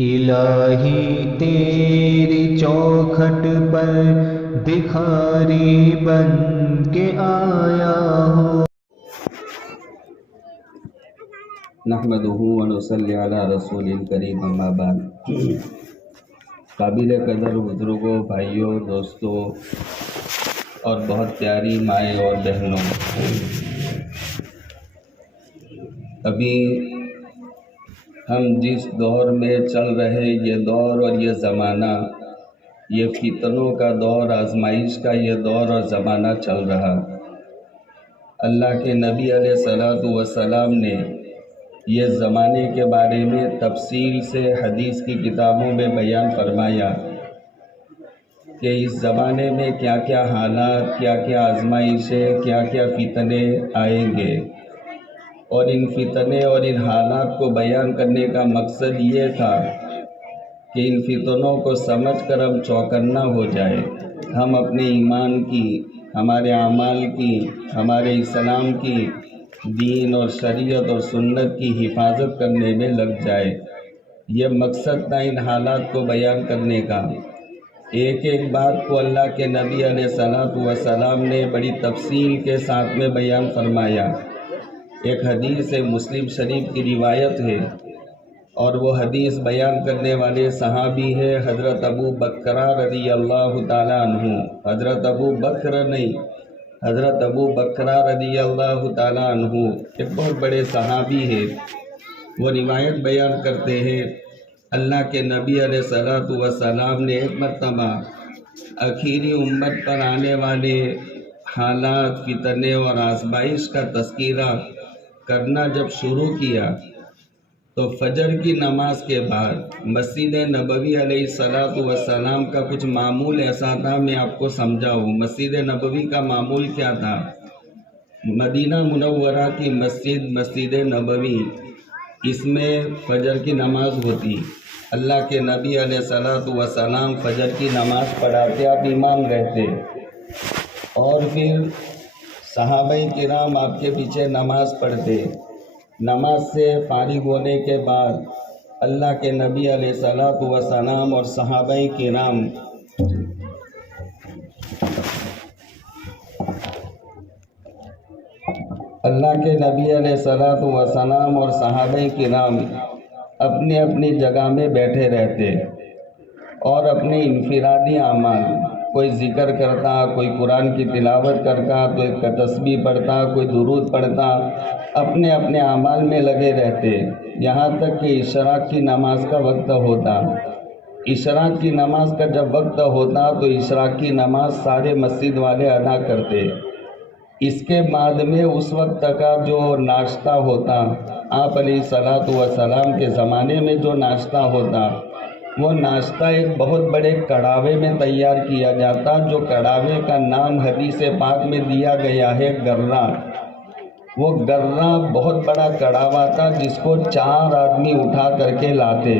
الہی تیری چوکھٹ پر بھکاری بن کے آیا ہوں۔ نحمدہ و نصلی علی رسول الکریم، اما بعد۔ قابل قدر بزرگوں، بھائیوں، دوستوں اور بہت پیاری مائیں اور بہنوں، ابھی ہم جس دور میں چل رہے، یہ دور اور یہ زمانہ، یہ فتنوں کا دور، آزمائش کا یہ دور اور زمانہ چل رہا۔ اللہ کے نبی علیہ الصلوۃ والسلام نے یہ زمانے کے بارے میں تفصیل سے حدیث کی کتابوں میں بیان فرمایا کہ اس زمانے میں کیا کیا حالات، کیا کیا آزمائشیں، کیا کیا فتنے آئیں گے، اور ان فتنے اور ان حالات کو بیان کرنے کا مقصد یہ تھا کہ ان فتنوں کو سمجھ کر ہم چوکنا ہو جائے، ہم اپنے ایمان کی، ہمارے اعمال کی، ہمارے اسلام کی، دین اور شریعت اور سنت کی حفاظت کرنے میں لگ جائے۔ یہ مقصد تھا ان حالات کو بیان کرنے کا۔ ایک ایک بات کو اللہ کے نبی علیہ الصلوۃ والسلام نے بڑی تفصیل کے ساتھ میں بیان فرمایا۔ ایک حدیث مسلم شریف کی روایت ہے، اور وہ حدیث بیان کرنے والے صحابی ہے حضرت ابو بکر رضی اللہ تعالیٰ عنہ۔ حضرت ابو بکر نہیں، حضرت ابو بکر رضی اللہ تعالیٰ عنہ ایک بہت بڑے صحابی ہے۔ وہ روایت بیان کرتے ہیں، اللہ کے نبی علیہ الصلوۃ والسلام نے ایک مرتبہ آخری امت پر آنے والے حالات، فتنے اور آزمائش کا تذکرہ کرنا جب شروع کیا تو فجر کی نماز کے بعد مسجد نبوی علیہ الصلوۃ والسلام کا کچھ معمول ایسا تھا، میں آپ کو سمجھاؤں۔ مسجد نبوی کا معمول کیا تھا؟ مدینہ منورہ کی مسجد نبوی، اس میں فجر کی نماز ہوتی۔ اللہ کے نبی علیہ الصلوۃ والسلام فجر کی نماز پڑھاتے، آپ امام رہتے، اور پھر صحابہ کرام آپ کے پیچھے نماز پڑھتے۔ نماز سے فارغ ہونے کے بعد اللہ کے نبی علیہ الصلوۃ والسلام اور صحابہ کرام اپنی اپنی جگہ میں بیٹھے رہتے اور اپنے انفرادی اعمال، کوئی ذکر کرتا، کوئی قرآن کی تلاوت کرتا، کوئی تسبیح پڑھتا، کوئی درود پڑھتا، اپنے اپنے اعمال میں لگے رہتے، یہاں تک کہ اشراق کی نماز کا وقت ہوتا۔ اشراق کی نماز کا جب وقت ہوتا تو اشراق کی نماز سارے مسجد والے ادا کرتے۔ اس کے بعد میں اس وقت کا جو ناشتہ ہوتا، آپ علیہ الصلوۃ والسلام کے زمانے میں جو ناشتہ ہوتا، وہ ناشتہ ایک بہت بڑے کڑاوے میں تیار کیا جاتا، جو کڑاوے کا نام حدیث پاک میں دیا گیا ہے گرہ۔ وہ گرہ بہت بڑا کڑاوا تھا جس کو 4 آدمی اٹھا کر کے لاتے،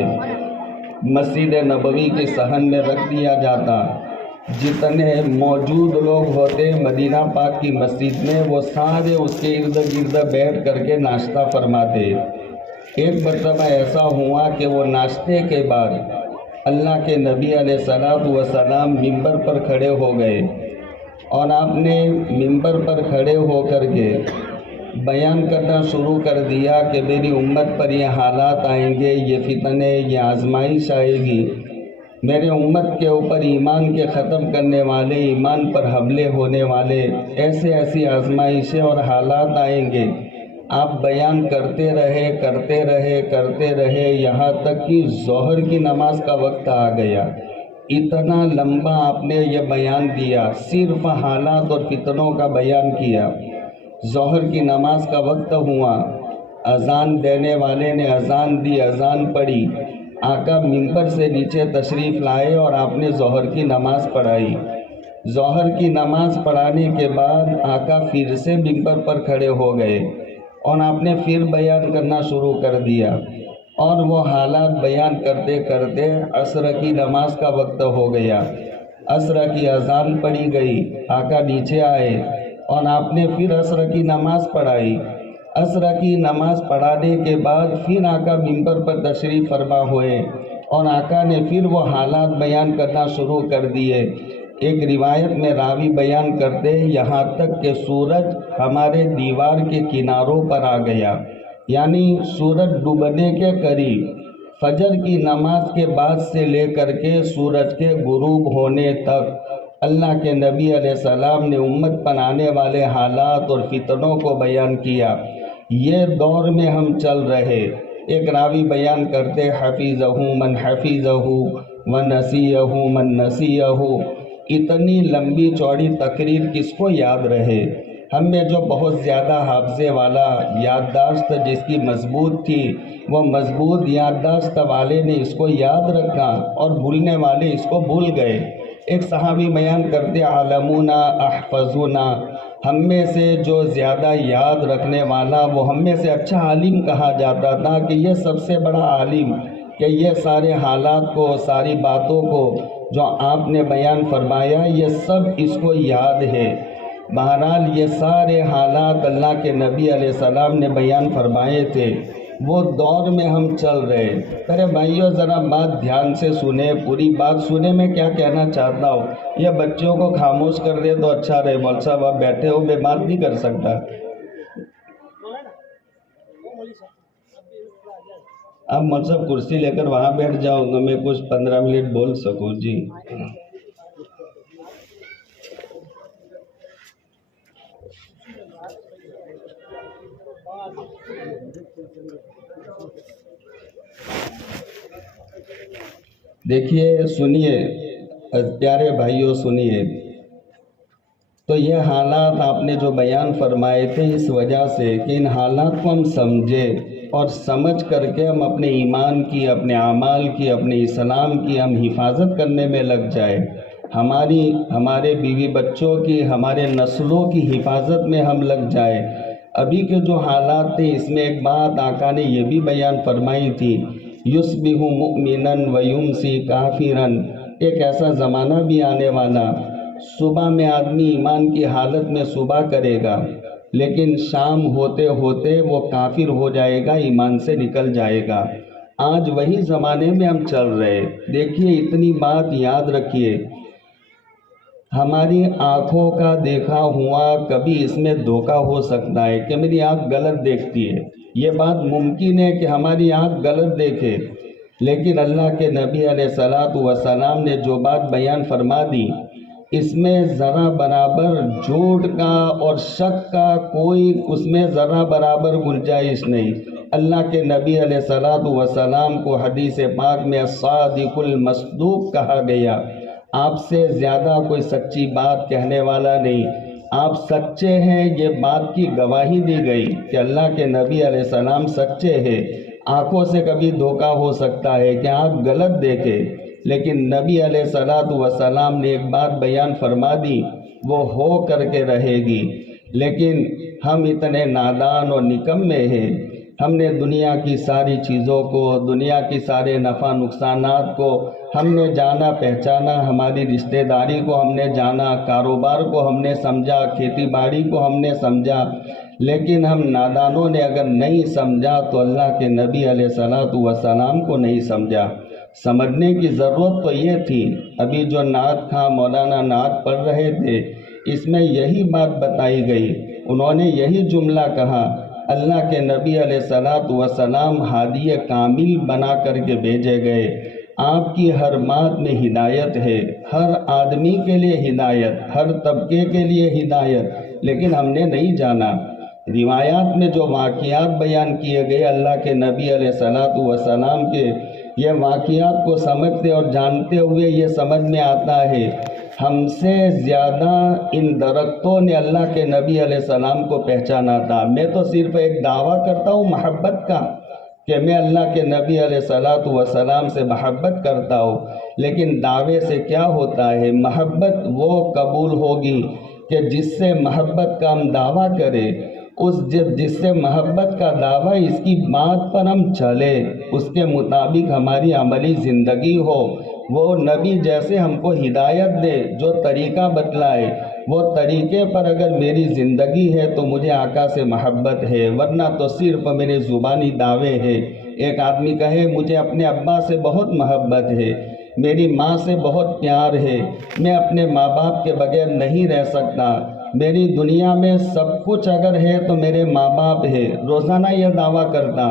مسجد نبوی کے صحن میں رکھ دیا جاتا۔ جتنے موجود لوگ ہوتے مدینہ پاک کی مسجد میں، وہ سارے اس کے ارد گرد بیٹھ کر کے ناشتہ فرماتے۔ ایک مرتبہ ایسا ہوا کہ وہ ناشتے کے بعد اللہ کے نبی علیہ الصلوۃ والسلام ممبر پر کھڑے ہو گئے، اور آپ نے ممبر پر کھڑے ہو کر کے بیان کرنا شروع کر دیا کہ میری امت پر یہ حالات آئیں گے، یہ فتنے، یہ آزمائش آئے گی، میرے امت کے اوپر ایمان کے ختم کرنے والے، ایمان پر حملے ہونے والے ایسے ایسی آزمائشیں اور حالات آئیں گے۔ آپ بیان کرتے رہے یہاں تک کہ ظہر کی نماز کا وقت آ گیا۔ اتنا لمبا آپ نے یہ بیان دیا، صرف حالات اور فتنوں کا بیان کیا۔ ظہر کی نماز کا وقت ہوا، اذان دینے والے نے اذان دی، اذان پڑھی، آقا ممبر سے نیچے تشریف لائے اور آپ نے ظہر کی نماز پڑھائی۔ ظہر کی نماز پڑھانے کے بعد آقا پھر سے ممبر پر کھڑے ہو گئے اور آپ نے پھر بیان کرنا شروع کر دیا، اور وہ حالات بیان کرتے کرتے عصر کی نماز کا وقت ہو گیا۔ عصر کی اذان پڑھی گئی، آقا نیچے آئے اور آپ نے پھر عصر کی نماز پڑھائی۔ عصر کی نماز پڑھانے کے بعد پھر آقا ممبر پر تشریف فرما ہوئے اور آقا نے پھر وہ حالات بیان کرنا شروع کر دیے۔ ایک روایت میں راوی بیان کرتے ہیں یہاں تک کہ سورج ہمارے دیوار کے کناروں پر آ گیا، یعنی سورج ڈوبنے کے قریب۔ فجر کی نماز کے بعد سے لے کر کے سورج کے غروب ہونے تک اللہ کے نبی علیہ السلام نے امت پر آنے والے حالات اور فتنوں کو بیان کیا۔ یہ دور میں ہم چل رہے۔ ایک راوی بیان کرتے حفیظہ من حفیظہ ونسیہ من نسیہ۔ اتنی لمبی چوڑی تقریر کس کو یاد رہے؟ ہم میں جو بہت زیادہ حافظے والا یادداشت جس کی مضبوط تھی، وہ مضبوط یادداشت والے نے اس کو یاد رکھا اور بھولنے والے اس کو بھول گئے۔ ایک صحابی بیان کرتے عالمونا احفظونا، ہم میں سے جو زیادہ یاد رکھنے والا وہ ہم میں سے اچھا عالم کہا جاتا تھا کہ یہ سب سے بڑا عالم، کہ یہ سارے حالات کو، ساری باتوں کو جو آپ نے بیان فرمایا یہ سب اس کو یاد ہے۔ بہرحال یہ سارے حالات اللہ کے نبی علیہ السلام نے بیان فرمائے تھے۔ وہ دور میں ہم چل رہے۔ ارے بھائیو ذرا بات دھیان سے سنیں، پوری بات سنیں میں کیا کہنا چاہتا ہوں۔ یہ بچوں کو خاموش کر دے تو اچھا رہے۔ مول صاحب آپ بیٹھے ہو، میں بات نہیں کر سکتا۔ آپ مول صاحب کرسی لے کر وہاں بیٹھ جاؤ تو میں کچھ 15 منٹ بول سکوں۔ جی دیکھیے، سنیے پیارے بھائیوں، سنیے۔ تو یہ حالات آپ نے جو بیان فرمائے تھے اس وجہ سے کہ ان حالات کو ہم سمجھے اور سمجھ کر کے ہم اپنے ایمان کی، اپنے اعمال کی، اپنے اسلام کی ہم حفاظت کرنے میں لگ جائے، ہمارے بیوی بچوں کی، ہمارے نسلوں کی حفاظت میں ہم لگ جائے۔ ابھی کے جو حالات تھے اس میں ایک بات آقا نے یہ بھی بیان فرمائی تھی، یصبح مؤمنا ویمسی کافرا۔ ایک ایسا زمانہ بھی آنے والا، صبح میں آدمی ایمان کی حالت میں صبح کرے گا لیکن شام ہوتے ہوتے وہ کافر ہو جائے گا، ایمان سے نکل جائے گا۔ آج وہی زمانے میں ہم چل رہے۔ دیکھیے اتنی بات یاد رکھیے، ہماری آنکھوں کا دیکھا ہوا کبھی اس میں دھوکہ ہو سکتا ہے کہ میری آنکھ غلط دیکھتی ہے، یہ بات ممکن ہے کہ ہماری آنکھ غلط دیکھے، لیکن اللہ کے نبی علیہ الصلوۃ والسلام نے جو بات بیان فرما دی اس میں ذرا برابر جھوٹ کا اور شک کا کوئی اس میں ذرا برابر گنجائش نہیں۔ اللہ کے نبی علیہ الصلوۃ والسلام کو حدیث پاک میں الصادق المصدوق کہا گیا۔ آپ سے زیادہ کوئی سچی بات کہنے والا نہیں، آپ سچے ہیں، یہ بات کی گواہی دی گئی کہ اللہ کے نبی علیہ السلام سچے ہیں۔ آنکھوں سے کبھی دھوکہ ہو سکتا ہے کہ آنکھ غلط دیکھے، لیکن نبی علیہ الصلوۃ والسلام نے ایک بات بیان فرما دی، وہ ہو کر کے رہے گی۔ لیکن ہم اتنے نادان اور نکمے ہیں، ہم نے دنیا کی ساری چیزوں کو، دنیا کی سارے نفع نقصانات کو ہم نے جانا پہچانا، ہماری رشتہ داری کو ہم نے جانا، کاروبار کو ہم نے سمجھا، کھیتی باڑی کو ہم نے سمجھا، لیکن ہم نادانوں نے اگر نہیں سمجھا تو اللہ کے نبی علیہ الصلوۃ والسلام کو نہیں سمجھا۔ سمجھنے کی ضرورت تو یہ تھی۔ ابھی جو نعت خواں مولانا نعت پڑھ رہے تھے اس میں یہی بات بتائی گئی، انہوں نے یہی جملہ کہا، اللہ کے نبی علیہ الصلوۃ والسلام ہادی کامل بنا کر کے بھیجے گئے۔ آپ کی ہر بات میں ہدایت ہے، ہر آدمی کے لیے ہدایت، ہر طبقے کے لیے ہدایت، لیکن ہم نے نہیں جانا۔ روایات میں جو واقعات بیان کیے گئے اللہ کے نبی علیہ الصلوۃ والسلام کے، یہ واقعات کو سمجھتے اور جانتے ہوئے یہ سمجھ میں آتا ہے ہم سے زیادہ ان درختوں نے اللہ کے نبی علیہ السلام کو پہچانا تھا۔ میں تو صرف ایک دعویٰ کرتا ہوں محبت کا کہ میں اللہ کے نبی علیہ الصلوۃ والسلام سے محبت کرتا ہوں، لیکن دعوے سے کیا ہوتا ہے؟ محبت وہ قبول ہوگی کہ جس سے محبت کا ہم دعویٰ کریں، جس سے محبت کا دعویٰ اس کی بات پر ہم چلے، اس کے مطابق ہماری عملی زندگی ہو، وہ نبی جیسے ہم کو ہدایت دے، جو طریقہ بتلائے وہ طریقے پر اگر میری زندگی ہے تو مجھے آقا سے محبت ہے، ورنہ تو صرف میرے زبانی دعوے ہیں۔ ایک آدمی کہے مجھے اپنے ابا سے بہت محبت ہے، میری ماں سے بہت پیار ہے، میں اپنے ماں باپ کے بغیر نہیں رہ سکتا، میری دنیا میں سب کچھ اگر ہے تو میرے ماں باپ ہے، روزانہ یہ دعویٰ کرتا،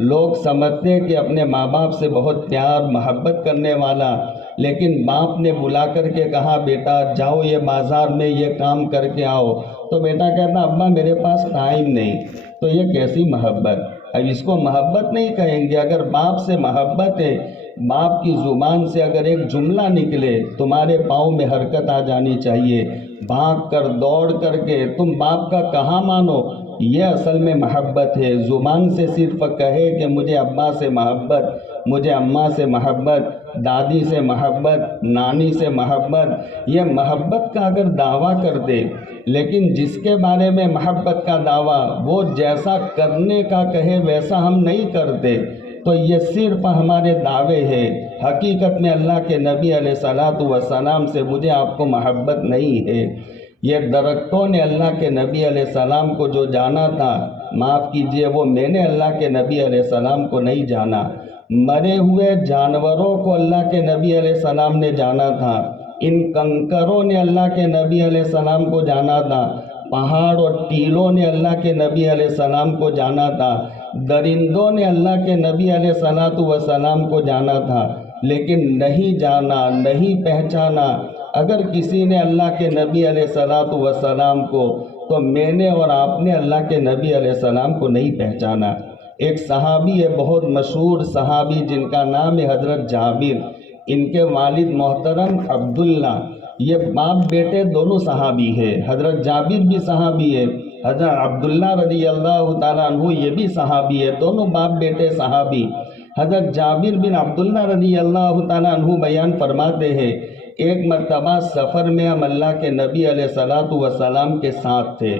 لوگ سمجھتے کہ اپنے ماں باپ سے بہت پیار محبت کرنے والا، لیکن باپ نے بلا کر کے کہا بیٹا جاؤ یہ بازار میں یہ کام کر کے آؤ، تو بیٹا کہتا ابا میرے پاس ٹائم نہیں، تو یہ کیسی محبت؟ اب اس کو محبت نہیں کہیں گے۔ اگر باپ سے محبت ہے، باپ کی زبان سے اگر ایک جملہ نکلے تمہارے پاؤں میں حرکت آ جانی چاہیے، بھاگ کر دوڑ کر کے تم باپ کا کہاں مانو، یہ اصل میں محبت ہے۔ زبان سے صرف کہے کہ مجھے ابا سے محبت، مجھے اماں سے محبت، دادی سے محبت، نانی سے محبت، یہ محبت کا اگر دعویٰ کر دے، لیکن جس کے بارے میں محبت کا دعویٰ وہ جیسا کرنے کا کہے ویسا ہم نہیں کرتے، تو یہ صرف ہمارے دعوے ہیں۔ حقیقت میں اللہ کے نبی علیہ الصلوۃ والسلام سے مجھے آپ کو محبت نہیں ہے۔ یہ درختوں نے اللہ کے نبی علیہ السلام کو جو جانا تھا، معاف کیجئے وہ میں نے اللہ کے نبی علیہ السلام کو نہیں جانا۔ مرے ہوئے جانوروں کو اللہ کے نبی علیہ السلام نے جانا تھا، ان کنکروں نے اللہ کے نبی علیہ السلام کو جانا تھا، پہاڑ اور ٹیلوں نے اللہ کے نبی علیہ السلام کو جانا تھا، درندوں نے اللہ کے نبی علیہ السلام کو جانا تھا، لیکن نہیں جانا، نہیں پہچانا۔ اگر کسی نے اللہ کے نبی علیہ السلام کو، تو میں نے اور آپ نے اللہ کے نبی علیہ السلام کو نہیں پہچانا۔ ایک صحابی ہے، بہت مشہور صحابی، جن کا نام ہے حضرت جابر، ان کے والد محترم عبداللہ، یہ باپ بیٹے دونوں صحابی ہے۔ حضرت جابر بھی صحابی ہے، حضرت عبداللہ رضی اللہ تعالیٰ عنہ یہ بھی صحابی ہے، دونوں باپ بیٹے صحابی۔ حضرت جابر بن عبداللہ رضی اللہ تعالیٰ عنہ بیان فرماتے ہیں ایک مرتبہ سفر میں ہم اللہ کے نبی علیہ السلام کے ساتھ تھے،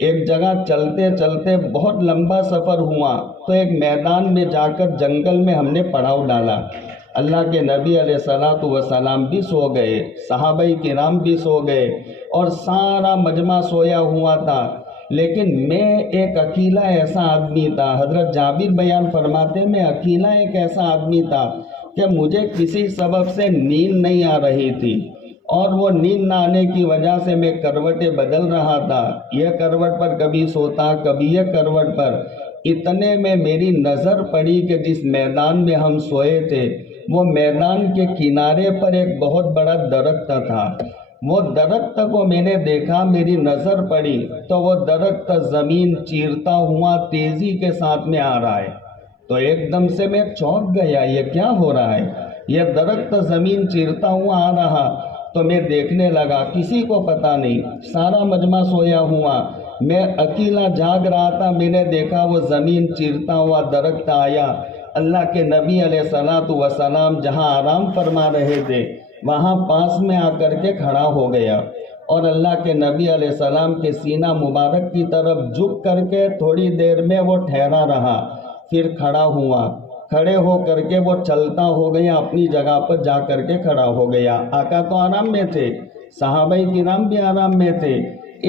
ایک جگہ چلتے چلتے بہت لمبا سفر ہوا تو ایک میدان میں جا کر جنگل میں ہم نے پڑاؤ ڈالا۔ اللہ کے نبی علیہ السلام بھی سو گئے، صحابہ کرام بھی سو گئے اور سارا مجمع سویا ہوا تھا، لیکن میں ایک اکیلا ایسا آدمی تھا۔ حضرت جابر بیان فرماتے میں اکیلا ایک ایسا آدمی تھا کہ مجھے کسی سبب سے نیند نہیں آ رہی تھی، اور وہ نیند نہ آنے کی وجہ سے میں کروٹیں بدل رہا تھا، یہ کروٹ پر کبھی سوتا کبھی یہ کروٹ پر۔ اتنے میں میری نظر پڑی کہ جس میدان میں ہم سوئے تھے وہ میدان کے کنارے پر ایک بہت بڑا درخت تھا۔ وہ درخت کو میں نے دیکھا، میری نظر پڑی تو وہ درخت زمین چیرتا ہوا تیزی کے ساتھ میں آ رہا ہے، تو ایک دم سے میں چونک گیا، یہ کیا ہو رہا ہے؟ یہ درخت زمین چیرتا ہوا آ رہا، تو میں دیکھنے لگا، کسی کو پتہ نہیں، سارا مجمع سویا ہوا، میں اکیلا جاگ رہا تھا۔ میں نے دیکھا وہ زمین چیرتا ہوا درخت آیا، اللہ کے نبی علیہ السلام جہاں آرام فرما رہے تھے وہاں پاس میں آ کر کے کھڑا ہو گیا، اور اللہ کے نبی علیہ السلام کے سینہ مبارک کی طرف جھک کر کے تھوڑی دیر میں وہ ٹھہرا رہا، پھر کھڑا ہوا، کھڑے ہو کر کے وہ چلتا ہو گیا، اپنی جگہ پر جا کر کے کھڑا ہو گیا۔ آقا تو آرام میں تھے، صحابہ کرام بھی آرام میں تھے۔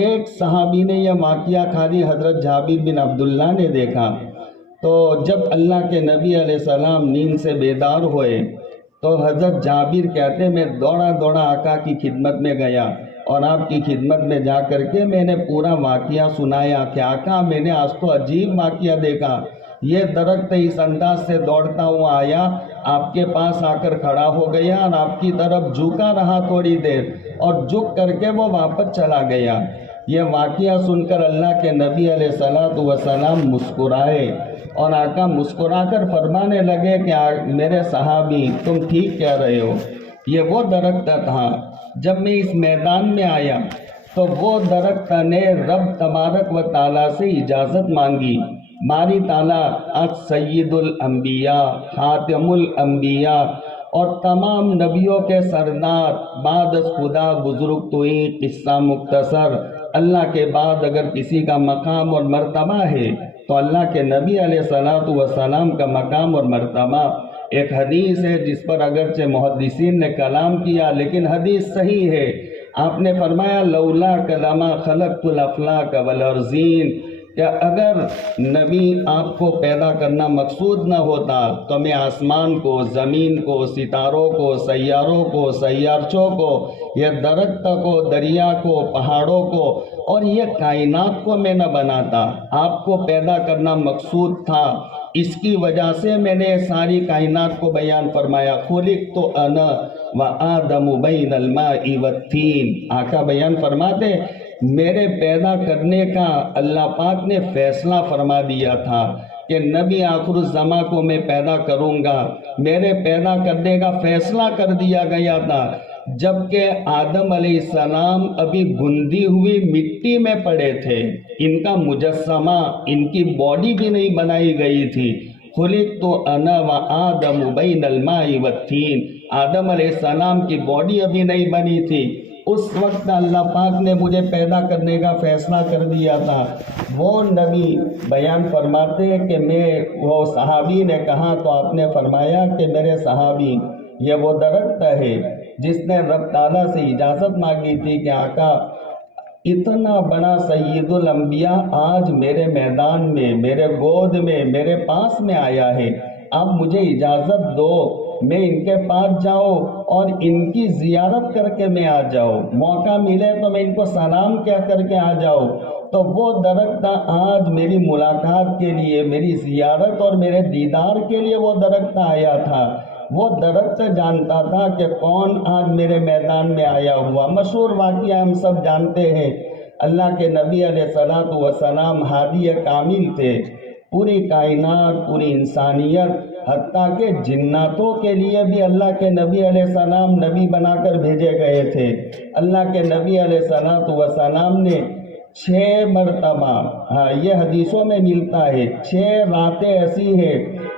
ایک صحابی نے یہ واقعہ خالی حضرت جابر بن عبداللہ نے دیکھا، تو جب اللہ کے نبی علیہ السلام نیند سے بیدار ہوئے تو حضرت جابر کہتے میں دوڑا دوڑا آقا کی خدمت میں گیا، اور آپ کی خدمت میں جا کر کے میں نے پورا واقعہ سنایا کہ آقا میں نے آج تو عجیب واقعہ دیکھا، یہ درخت اس انداز سے دوڑتا ہوا آیا، آپ کے پاس آ کر کھڑا ہو گیا اور آپ کی طرف جھکا رہا تھوڑی دیر، اور جھک کر کے وہ واپس چلا گیا۔ یہ واقعہ سن کر اللہ کے نبی علیہ السلام مسکرائے، اور آقا مسکرا کر فرمانے لگے کہ میرے صحابی تم ٹھیک کہہ رہے ہو، یہ وہ درخت تھا۔ جب میں اس میدان میں آیا تو وہ درخت نے رب تبارک و تعالیٰ سے اجازت مانگی، باری تعالیٰ آج سید الانبیاء، خاتم الانبیاء اور تمام نبیوں کے سردار، بعد از خدا بزرگ توئی، قصہ مختصر، اللہ کے بعد اگر کسی کا مقام اور مرتبہ ہے تو اللہ کے نبی علیہ السلام کا مقام اور مرتبہ۔ ایک حدیث ہے جس پر اگرچہ محدثین نے کلام کیا لیکن حدیث صحیح ہے، آپ نے فرمایا لولا کلمہ خلقت الافلاک والارضین، کہ اگر نبی آپ کو پیدا کرنا مقصود نہ ہوتا تو میں آسمان کو، زمین کو، ستاروں کو، سیاروں کو، سیارچوں کو، یہ درخت کو، دریا کو، پہاڑوں کو اور یہ کائنات کو میں نہ بناتا۔ آپ کو پیدا کرنا مقصود تھا، اس کی وجہ سے میں نے ساری کائنات کو بیان فرمایا۔ خلقت انا وآدم بین الماء والطین، آقا بیان فرماتے میرے پیدا کرنے کا اللہ پاک نے فیصلہ فرما دیا تھا کہ نبی آخر الزماں کو میں پیدا کروں گا۔ میرے پیدا کرنے کا فیصلہ کر دیا گیا تھا جبکہ آدم علیہ السلام ابھی گندی ہوئی مٹی میں پڑے تھے، ان کا مجسمہ، ان کی باڈی بھی نہیں بنائی گئی تھی۔ خلقت انا وآدم بین الماء والطین، آدم علیہ السلام کی باڈی ابھی نہیں بنی تھی، اس وقت اللہ پاک نے مجھے پیدا کرنے کا فیصلہ کر دیا تھا۔ وہ نبی بیان فرماتے کہ وہ صحابی نے کہا تو آپ نے فرمایا کہ میرے صحابی یہ وہ درخت ہے جس نے رب تعالیٰ سے اجازت مانگی تھی کہ آقا اتنا بڑا سید الانبیاء آج میرے میدان میں، میرے گود میں، میرے پاس میں آیا ہے، آپ مجھے اجازت دو میں ان کے پاس جاؤں اور ان کی زیارت کر کے میں آ جاؤں، موقع ملے تو میں ان کو سلام کہہ کر کے آ جاؤں۔ تو وہ درخت آج میری ملاقات کے لیے، میری زیارت اور میرے دیدار کے لیے وہ درخت آیا تھا۔ وہ درخت جانتا تھا کہ کون آج میرے میدان میں آیا ہوا۔ مشہور واقعہ ہم سب جانتے ہیں، اللہ کے نبی علیہ الصلوۃ والسلام ہادی کامل تھے، پوری کائنات، پوری انسانیت حتیٰ کہ جناتوں کے لیے بھی اللہ کے نبی علیہ السلام نبی بنا کر بھیجے گئے تھے۔ اللہ کے نبی علیہ الصلوۃ والسلام نے 6 مرتبہ، یہ حدیثوں میں ملتا ہے، 6 راتیں ایسی ہیں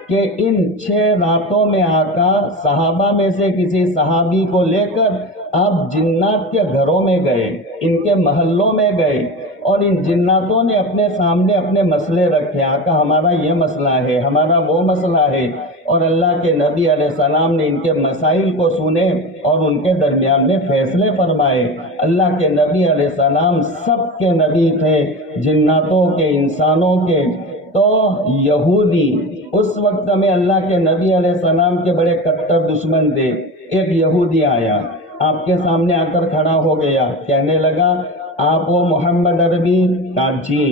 کہ ان 6 راتوں میں آقا صحابہ میں سے کسی صحابی کو لے کر آپ جنات کے گھروں میں گئے، ان کے محلوں میں گئے اور ان جناتوں نے اپنے سامنے اپنے مسئلے رکھے، آقا ہمارا یہ مسئلہ ہے، ہمارا وہ مسئلہ ہے، اور اللہ کے نبی علیہ السلام نے ان کے مسائل کو سنے اور ان کے درمیان میں فیصلے فرمائے۔ اللہ کے نبی علیہ السلام سب کے نبی تھے، جناتوں کے، انسانوں کے۔ تو یہودی اس وقت میں اللہ کے نبی علیہ السلام کے بڑے کٹر دشمن تھے۔ ایک یہودی آیا، آپ کے سامنے آ کر کھڑا ہو گیا، کہنے لگا آپ وہ محمد عربی؟ کہا جی۔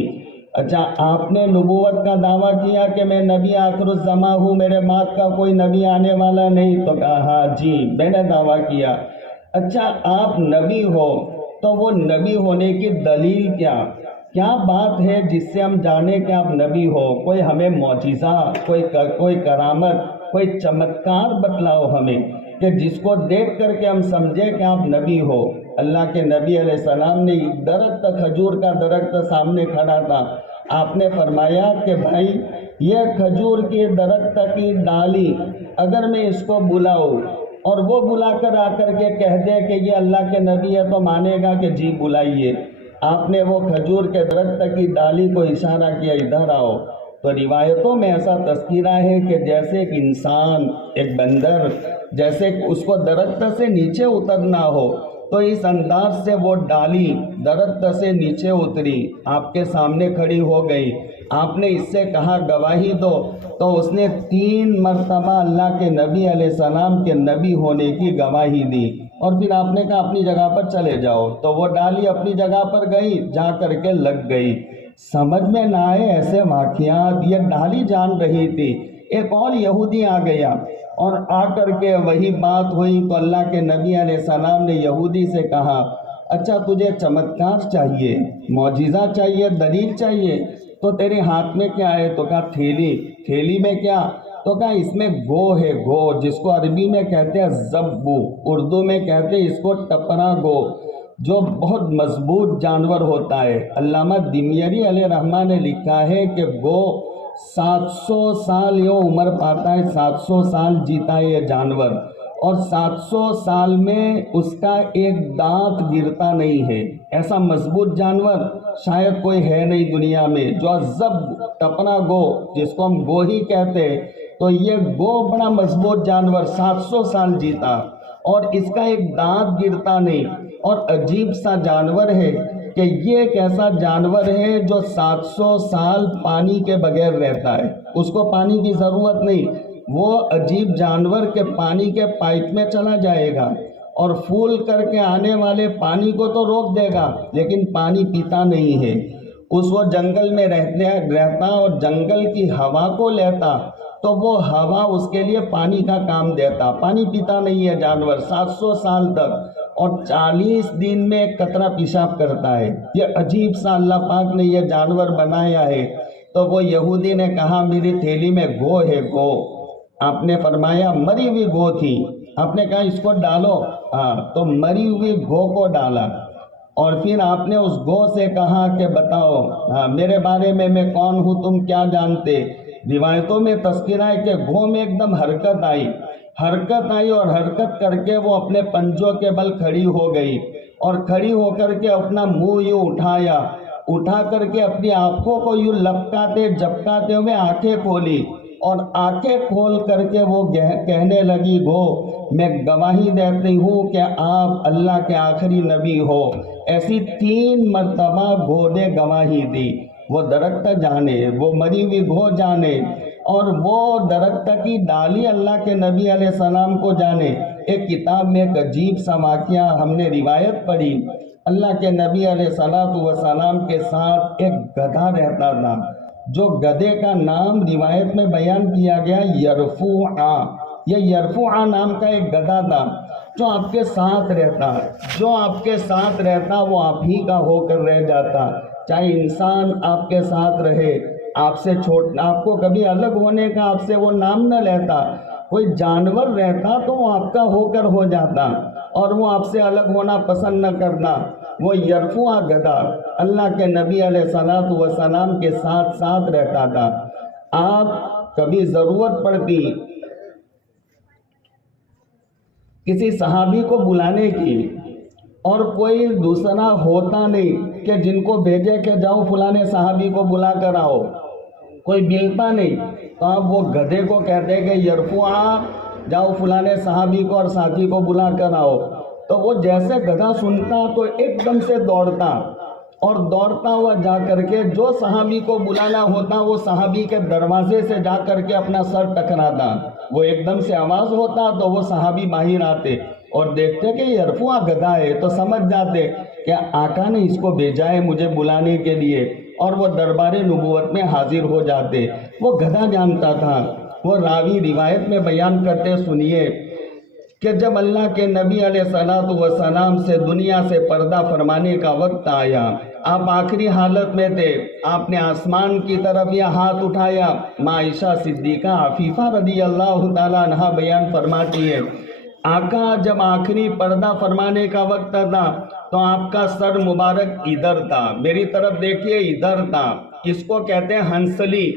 اچھا آپ نے نبوت کا دعویٰ کیا کہ میں نبی آخر الزماں ہوں، میرے بعد کا کوئی نبی آنے والا نہیں؟ تو کہا ہاں جی میں نے دعویٰ کیا۔ اچھا آپ نبی ہو تو وہ نبی ہونے کی دلیل کیا بات ہے جس سے ہم جانیں کہ آپ نبی ہو؟ کوئی ہمیں معجزہ، کوئی کرامت، کوئی چمتکار بتلاؤ ہمیں کہ جس کو دیکھ کر کے ہم سمجھے کہ آپ نبی ہو۔ اللہ کے نبی علیہ السلام نے ایک درخت، کھجور کا درخت سامنے کھڑا تھا، آپ نے فرمایا کہ بھائی یہ کھجور کی درخت کی ڈالی اگر میں اس کو بلاؤں اور وہ بلا کر آ کر کے کہہ دے کہ یہ اللہ کے نبی ہے تو مانے گا کہ جی بلائیے۔ آپ نے وہ کھجور کے درخت کی ڈالی کو اشارہ کیا ادھر آؤ، تو روایتوں میں ایسا تذکرہ ہے کہ جیسے ایک انسان، ایک بندر، جیسے اس کو درخت سے نیچے اترنا ہو تو اس انداز سے وہ ڈالی درخت سے نیچے اتری، آپ کے سامنے کھڑی ہو گئی۔ آپ نے اس سے کہا گواہی دو، تو اس نے 3 مرتبہ اللہ کے نبی علیہ السلام کے نبی ہونے کی گواہی دی، اور پھر آپ نے کہا اپنی جگہ پر چلے جاؤ، تو وہ ڈالی اپنی جگہ پر گئی، جا کر کے لگ گئی۔ سمجھ میں نہ آئے ایسے واقعات، یہ ڈالی جان رہی تھی۔ ایک اور یہودی آ گیا اور آ کر کے وہی بات ہوئی تو اللہ کے نبی علیہ السلام نے یہودی سے کہا اچھا تجھے چمتکار چاہیے، معجزہ چاہیے، دلیل چاہیے، تو تیرے ہاتھ میں کیا ہے؟ تو کہا تھیلی میں کیا؟ تو کہا اس میں گو ہے، گو، جس کو عربی میں کہتے ہیں زبو، اردو میں کہتے ہیں اس کو ٹپرا گو، جو بہت مضبوط جانور ہوتا ہے۔ علامہ دمیری علیہ رحمہ نے لکھا ہے کہ گو 700 سال یہ عمر پاتا ہے، 700 سال جیتا ہے یہ جانور، اور 700 سال میں اس کا ایک دانت گرتا نہیں ہے۔ ایسا مضبوط جانور شاید کوئی ہے نہیں دنیا میں، جو زب ٹپنا گو، جس کو ہم گو ہی کہتے ہیں، تو یہ گو بڑا مضبوط جانور 700 سال جیتا اور اس کا ایک دانت گرتا نہیں، اور عجیب سا جانور ہے کہ یہ ایک ایسا جانور ہے جو 700 سال پانی کے بغیر رہتا ہے، اس کو پانی کی ضرورت نہیں، وہ عجیب جانور کے پانی کے پائپ میں چلا جائے گا اور پھول کر کے آنے والے پانی کو تو روک دے گا لیکن پانی پیتا نہیں ہے۔ وہ جنگل میں رہتا اور جنگل کی ہوا کو لیتا تو وہ ہوا اس کے لیے پانی کا کام دیتا، پانی پیتا نہیں ہے جانور 700 سال تک، اور 40 دن میں ایک قطرہ پیشاب کرتا ہے۔ یہ عجیب سا اللہ پاک نے یہ جانور بنایا ہے۔ تو وہ یہودی نے کہا میری تھیلی میں گو ہے، گو۔ آپ نے فرمایا مری ہوئی گو تھی، آپ نے کہا اس کو ڈالو، تو مری ہوئی گو کو ڈالا، اور پھر آپ نے اس گو سے کہا کہ بتاؤ میرے بارے میں کون ہوں، تم کیا جانتے؟ روایتوں میں تذکرہ ہے کہ گو میں ایک دم حرکت آئی اور حرکت کر کے وہ اپنے پنجوں کے بل کھڑی ہو گئی، اور کھڑی ہو کر کے اپنا منہ یوں اٹھا کر کے اپنی آنکھوں کو یوں لپکاتے جھپکاتے ہوئے آنکھیں کھولی، اور آنکھیں کھول کر کے وہ کہنے لگی گو میں گواہی دیتی ہوں کہ آپ اللہ کے آخری نبی ہو۔ ایسی 3 مرتبہ گو نے گواہی دی۔ وہ درخت جانے، وہ مری ہوئی گو جانے، اور وہ درخت کی ڈالی اللہ کے نبی علیہ السلام کو جانے۔ ایک کتاب میں ایک عجیب سا واقعہ ہم نے روایت پڑھی، اللہ کے نبی علیہ السلام کے ساتھ ایک گدھا رہتا تھا، جو گدھے کا نام روایت میں بیان کیا گیا یرفوعہ۔ یہ یرفوعہ نام کا ایک گدھا تھا جو آپ کے ساتھ رہتا، وہ آپ ہی کا ہو کر رہ جاتا۔ چاہے انسان آپ کے ساتھ رہے، آپ سے آپ کو کبھی الگ ہونے کا آپ سے وہ نام نہ لیتا، کوئی جانور رہتا تو وہ آپ کا ہو کر ہو جاتا اور وہ آپ سے الگ ہونا پسند نہ کرنا۔ وہ یرفوعہ گدھا اللہ کے نبی علیہ السلام کے ساتھ رہتا تھا۔ آپ کبھی ضرورت پڑتی کسی صحابی کو بلانے کی اور کوئی دوسرا ہوتا نہیں کہ جن کو بھیجے کہ جاؤ فلانے صحابی کو بلا کر آؤ، کوئی ملتا نہیں، تو آپ وہ گدھے کو کہتے کہ یرفوعہ جاؤ فلانے صحابی کو اور ساتھی کو بلا کر آؤ۔ تو وہ جیسے گدھا سنتا تو ایک دم سے دوڑتا، اور دوڑتا ہوا جا کر کے جو صحابی کو بلانا ہوتا وہ صحابی کے دروازے سے جا کر کے اپنا سر ٹکراتا، وہ ایک دم سے آواز ہوتا تو وہ صحابی باہر آتے اور دیکھتے کہ یہ یرفوعہ گدھا ہے، تو سمجھ جاتے کہ آقا نے اس کو بھیجا ہے مجھے بلانے کے لیے، اور وہ دربار نبوت میں حاضر ہو جاتے۔ وہ گدھا جانتا تھا۔ وہ راوی روایت میں بیان کرتے سنیے کہ جب اللہ کے نبی علیہ السلام سے دنیا سے پردہ فرمانے کا وقت آیا، آپ آخری حالت میں تھے، آپ نے آسمان کی طرف یہ ہاتھ اٹھایا۔ ماں عائشہ صدیقہ عفیفہ رضی اللہ تعالیٰ عنہا بیان فرماتی ہے، آقا جب آخری پردہ فرمانے کا وقت تھا تو آپ کا سر مبارک ادھر تھا، میری طرف دیکھیے ادھر تھا، اس کو کہتے ہیں ہنسلی۔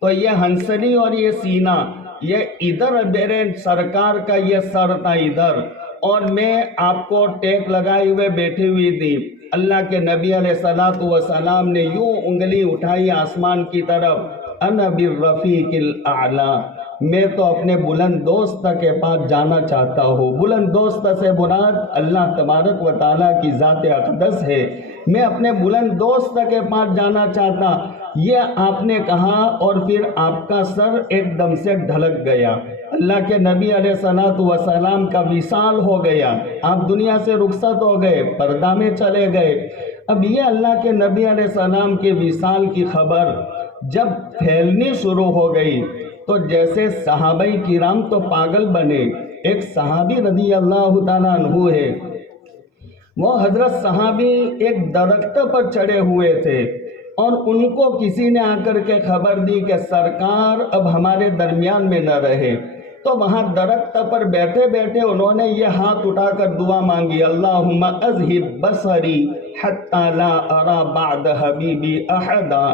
تو یہ ہنسلی اور یہ سینہ، یہ ادھر میرے سرکار کا یہ سر تھا ادھر، اور میں آپ کو ٹیک لگائے ہوئے بیٹھی ہوئی تھی۔ اللہ کے نبی علیہ السلام نے یوں انگلی اٹھائی آسمان کی طرف، انا بالرفیق الاعلی، میں تو اپنے بلند دوست کے پاس جانا چاہتا ہوں۔ بلند دوست سے مراد اللہ تبارک و تعالیٰ کی ذات اقدس ہے، میں اپنے بلند دوست کے پاس جانا چاہتا، یہ آپ نے کہا، اور پھر آپ کا سر ایک دم سے ڈھلک گیا۔ اللہ کے نبی علیہ السلام کا وصال ہو گیا، آپ دنیا سے رخصت ہو گئے، پردہ میں چلے گئے۔ اب یہ اللہ کے نبی علیہ السلام کے وصال کی خبر جب پھیلنی شروع ہو گئی تو جیسے صحابہ کرام تو پاگل بنے۔ ایک صحابی رضی اللہ تعالیٰ عنہ ہے، وہ حضرت صحابی ایک درخت پر چڑھے ہوئے تھے اور ان کو کسی نے آ کر کے خبر دی کہ سرکار اب ہمارے درمیان میں نہ رہے، تو وہاں درخت پر بیٹھے بیٹھے انہوں نے یہ ہاتھ اٹھا کر دعا مانگی، اللہم اذہب بصری حتی لا ارا بعد حبیبی احدا،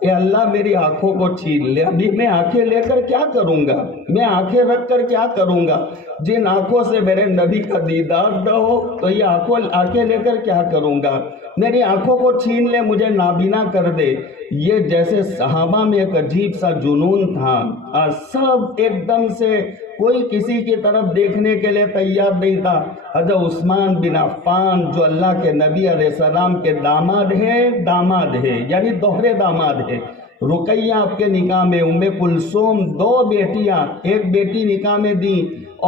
اے اللہ میری آنکھوں کو چھین لے، ابھی میں آنکھیں لے کر کیا کروں گا، میں آنکھیں رکھ کر کیا کروں گا، جن آنکھوں سے میرے نبی کا دیدار نہ ہو تو یہ آنکھیں لے کر کیا کروں گا، میری آنکھوں کو چھین لے، مجھے نابینا کر دے۔ یہ جیسے صحابہ میں ایک عجیب سا جنون تھا، سب ایک دم سے کوئی کسی کی طرف دیکھنے کے لیے تیار نہیں تھا۔ حضرت عثمان بن عفان جو اللہ کے نبی علیہ السلام کے داماد ہے یعنی دوہرے داماد ہے۔ رقیہ آپ کے نکاح میں، ام کلثوم 2 بیٹیاں، ایک بیٹی نکاح میں دی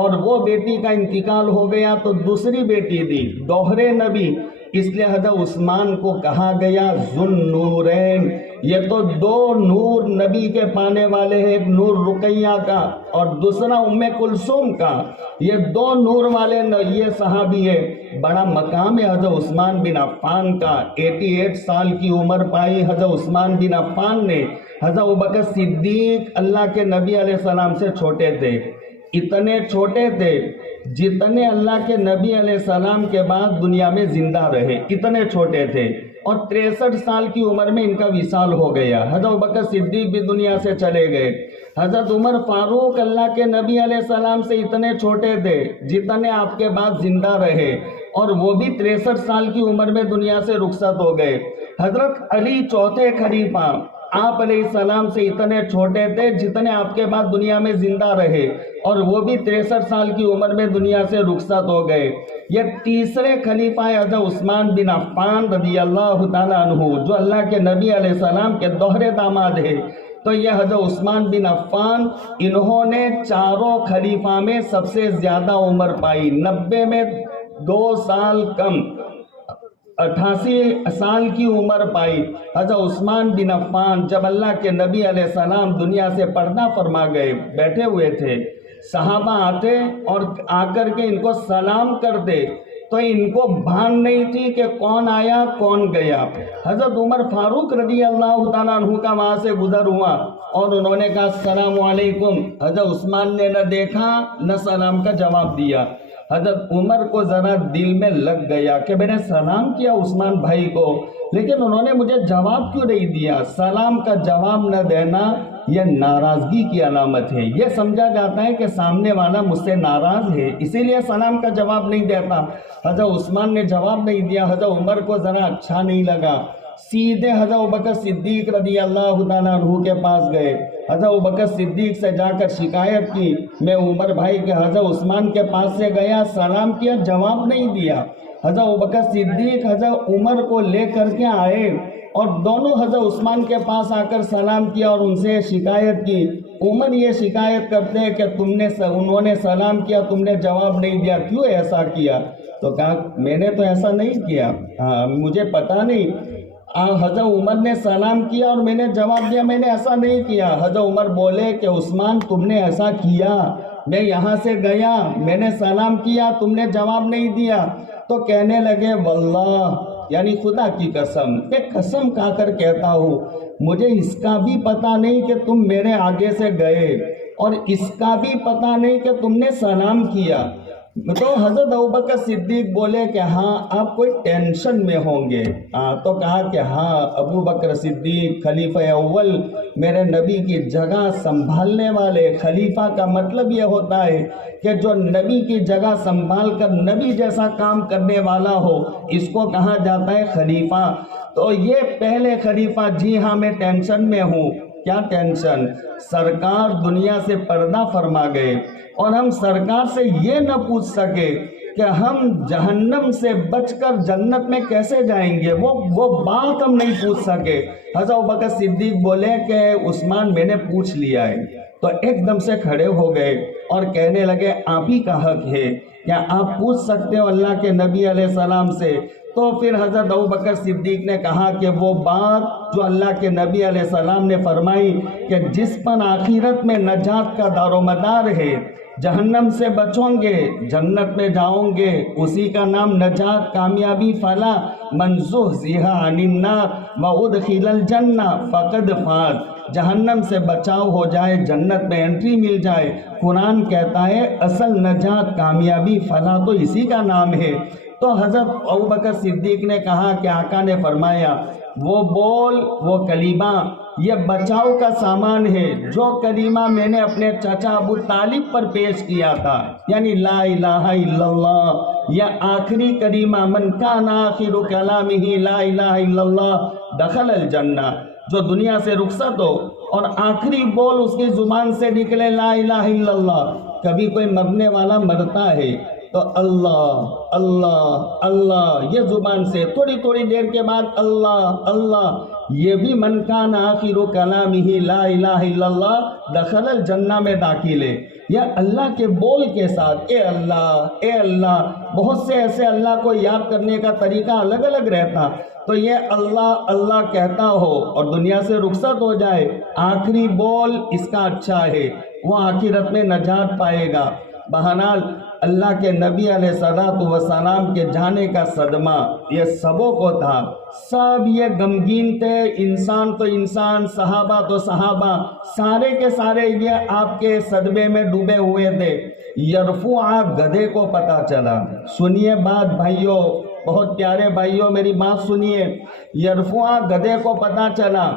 اور وہ بیٹی کا انتقال ہو گیا تو دوسری بیٹی دی، دوہرے نبی، اس لیے حضرت عثمان کو کہا گیا ذوالنورین۔ یہ تو 2 نور نبی کے پانے والے ہیں، ایک نور رقیہ کا اور دوسرا ام کلثوم کا، یہ 2 نور والے یہ صحابی ہے۔ بڑا مقام ہے حضرت عثمان بن عفان کا، 88 سال کی عمر پائی حضرت عثمان بن عفان نے۔ حضرت ابوبکر صدیق اللہ کے نبی علیہ السلام سے چھوٹے تھے، اتنے چھوٹے تھے جتنے اللہ کے نبی علیہ السلام کے بعد دنیا میں زندہ رہے، اتنے چھوٹے تھے، اور 63 سال کی عمر میں ان کا وصال ہو گیا۔ حضرت ابوبکر صدیق بھی دنیا سے چلے گئے۔ حضرت عمر فاروق اللہ کے نبی علیہ السلام سے اتنے چھوٹے تھے جتنے آپ کے بعد زندہ رہے، اور وہ بھی 63 سال کی عمر میں دنیا سے رخصت ہو گئے۔ حضرت علی چوتھے خلیفہ آپ علیہ السلام سے اتنے چھوٹے تھے جتنے آپ کے بعد دنیا میں زندہ رہے، اور وہ بھی 63 سال کی عمر میں دنیا سے رخصت ہو گئے۔ یہ تیسرے خلیفہ حضرت عثمان بن عفان رضی اللہ تعالیٰ عنہ جو اللہ کے نبی علیہ السلام کے دوہرے داماد ہے۔ تو یہ حضرت عثمان بن عفان، انہوں نے 4 خلیفہ میں سب سے زیادہ عمر پائی، 90 میں 2 سال کم، 88 سال کی عمر پائی۔ حضرت عثمان بن عفان جب اللہ کے نبی علیہ السلام دنیا سے پردہ فرما گئے، بیٹھے ہوئے تھے، صحابہ آتے اور آ کر کے ان کو سلام کرتے تو ان کو بھان نہیں تھی کہ کون آیا کون گیا۔ حضرت عمر فاروق رضی اللہ تعالیٰ عنہ کا وہاں سے گزر ہوا اور انہوں نے کہا السلام علیکم۔ حضرت عثمان نے نہ دیکھا نہ سلام کا جواب دیا۔ حضرت عمر کو ذرا دل میں لگ گیا کہ میں نے سلام کیا عثمان بھائی کو، لیکن انہوں نے مجھے جواب کیوں نہیں دیا۔ سلام کا جواب نہ دینا یہ ناراضگی کی علامت ہے، یہ سمجھا جاتا ہے کہ سامنے والا مجھ سے ناراض ہے، اسی لیے سلام کا جواب نہیں دیتا۔ حضرت عثمان نے جواب نہیں دیا، حضرت عمر کو ذرا اچھا نہیں لگا، سیدھے حضرت ابوبکر صدیق رضی اللہ تعالیٰ عنہ کے پاس گئے۔ حضرت ابوبکر صدیق سے جا کر شکایت کی، میں عمر بھائی کے حضرت عثمان کے پاس سے گیا، سلام کیا، جواب نہیں دیا۔ حضرت ابوبکر صدیق حضرت عمر کو لے کر کے آئے اور دونوں حضرت عثمان کے پاس آ کر سلام کیا اور ان سے شکایت کی۔ عمر یہ شکایت کرتے ہیں کہ انہوں نے سلام کیا، تم نے جواب نہیں دیا، کیوں ایسا کیا؟ تو کہا میں نے تو ایسا نہیں کیا، مجھے پتا نہیں۔ حضرت عمر نے سلام کیا اور میں نے جواب دیا، میں نے ایسا نہیں کیا۔ حضرت عمر بولے کہ عثمان تم نے ایسا کیا، میں یہاں سے گیا، میں نے سلام کیا، تم نے جواب نہیں دیا۔ تو کہنے لگے واللہ، یعنی خدا کی قسم، ایک قسم کھا کر کہتا ہوں، مجھے اس کا بھی پتا نہیں کہ تم میرے آگے سے گئے، اور اس کا بھی پتا نہیں کہ تم نے سلام کیا۔ تو حضرت ابوبکر صدیق بولے کہ ہاں آپ کوئی ٹینشن میں ہوں گے۔ تو کہا کہ ہاں ابوبکر صدیق خلیفہ اول، میرے نبی کی جگہ سنبھالنے والے۔ خلیفہ کا مطلب یہ ہوتا ہے کہ جو نبی کی جگہ سنبھال کر نبی جیسا کام کرنے والا ہو، اس کو کہا جاتا ہے خلیفہ۔ تو یہ پہلے خلیفہ، جی ہاں میں ٹینشن میں ہوں۔ کیا ٹینشن؟ سرکار دنیا سے پردہ فرما گئے اور ہم سرکار سے یہ نہ پوچھ سکے کہ ہم جہنم سے بچ کر جنت میں کیسے جائیں گے، وہ بات ہم نہیں پوچھ سکے۔ حضرت ابوبکر صدیق بولے کہ عثمان میں نے پوچھ لیا ہے۔ تو ایک دم سے کھڑے ہو گئے اور کہنے لگے آپ ہی کا حق ہے، کیا آپ پوچھ سکتے ہو اللہ کے نبی علیہ السلام سے؟ تو پھر حضرت ابوبکر صدیق نے کہا کہ وہ بات جو اللہ کے نبی علیہ السلام نے فرمائی کہ جس پر آخرت میں نجات کا دار و مدار ہے، جہنم سے بچوں گے جنت میں جاؤں گے، اسی کا نام نجات، کامیابی، فلاح، من زحزح عن النار وادخل الجنہ فقد فاز۔ جہنم سے بچاؤ ہو جائے، جنت میں انٹری مل جائے۔ قرآن کہتا ہے اصل نجات، کامیابی، فلاح تو اسی کا نام ہے۔ تو حضرت ابوبکر صدیق نے کہا کہ آقا نے فرمایا وہ بول، وہ کلمہ یہ بچاؤ کا سامان ہے، جو کلمہ میں نے اپنے چچا ابو طالب پر پیش کیا تھا، یعنی لا الہ الا اللہ، یہ آخری کلمہ، من کان آخر کلامہ لا الہ الا اللہ دخل الجنہ، جو دنیا سے رخصت ہو اور آخری بول اس کی زبان سے نکلے لا الہ الا اللہ، کبھی کوئی مرنے والا مرتا ہے تو اللہ اللہ اللہ یہ زبان سے تھوڑی تھوڑی دیر کے بعد اللہ اللہ، یہ بھی من کان آخر کلامہ لا الہ الا اللہ دخل الجنہ میں داخل ہے۔ یا اللہ کے بول کے ساتھ اے اللہ، بہت سے ایسے اللہ کو یاد کرنے کا طریقہ الگ الگ رہتا، تو یہ اللہ اللہ کہتا ہو اور دنیا سے رخصت ہو جائے، آخری بول اس کا اچھا ہے، وہ آخرت میں نجات پائے گا۔ بہرحال اللہ کے نبی علیہ السلام کے جانے کا صدمہ یہ سبوں کو تھا، سب یہ غمگین تھے، انسان تو انسان، صحابہ تو صحابہ، سارے کے سارے یہ آپ کے صدمے میں ڈوبے ہوئے تھے۔ یرفوع گدھے کو پتہ چلا، سنیے بات بھائیوں، بہت پیارے بھائیوں میری بات سنیے، یرفوع گدھے کو پتہ چلا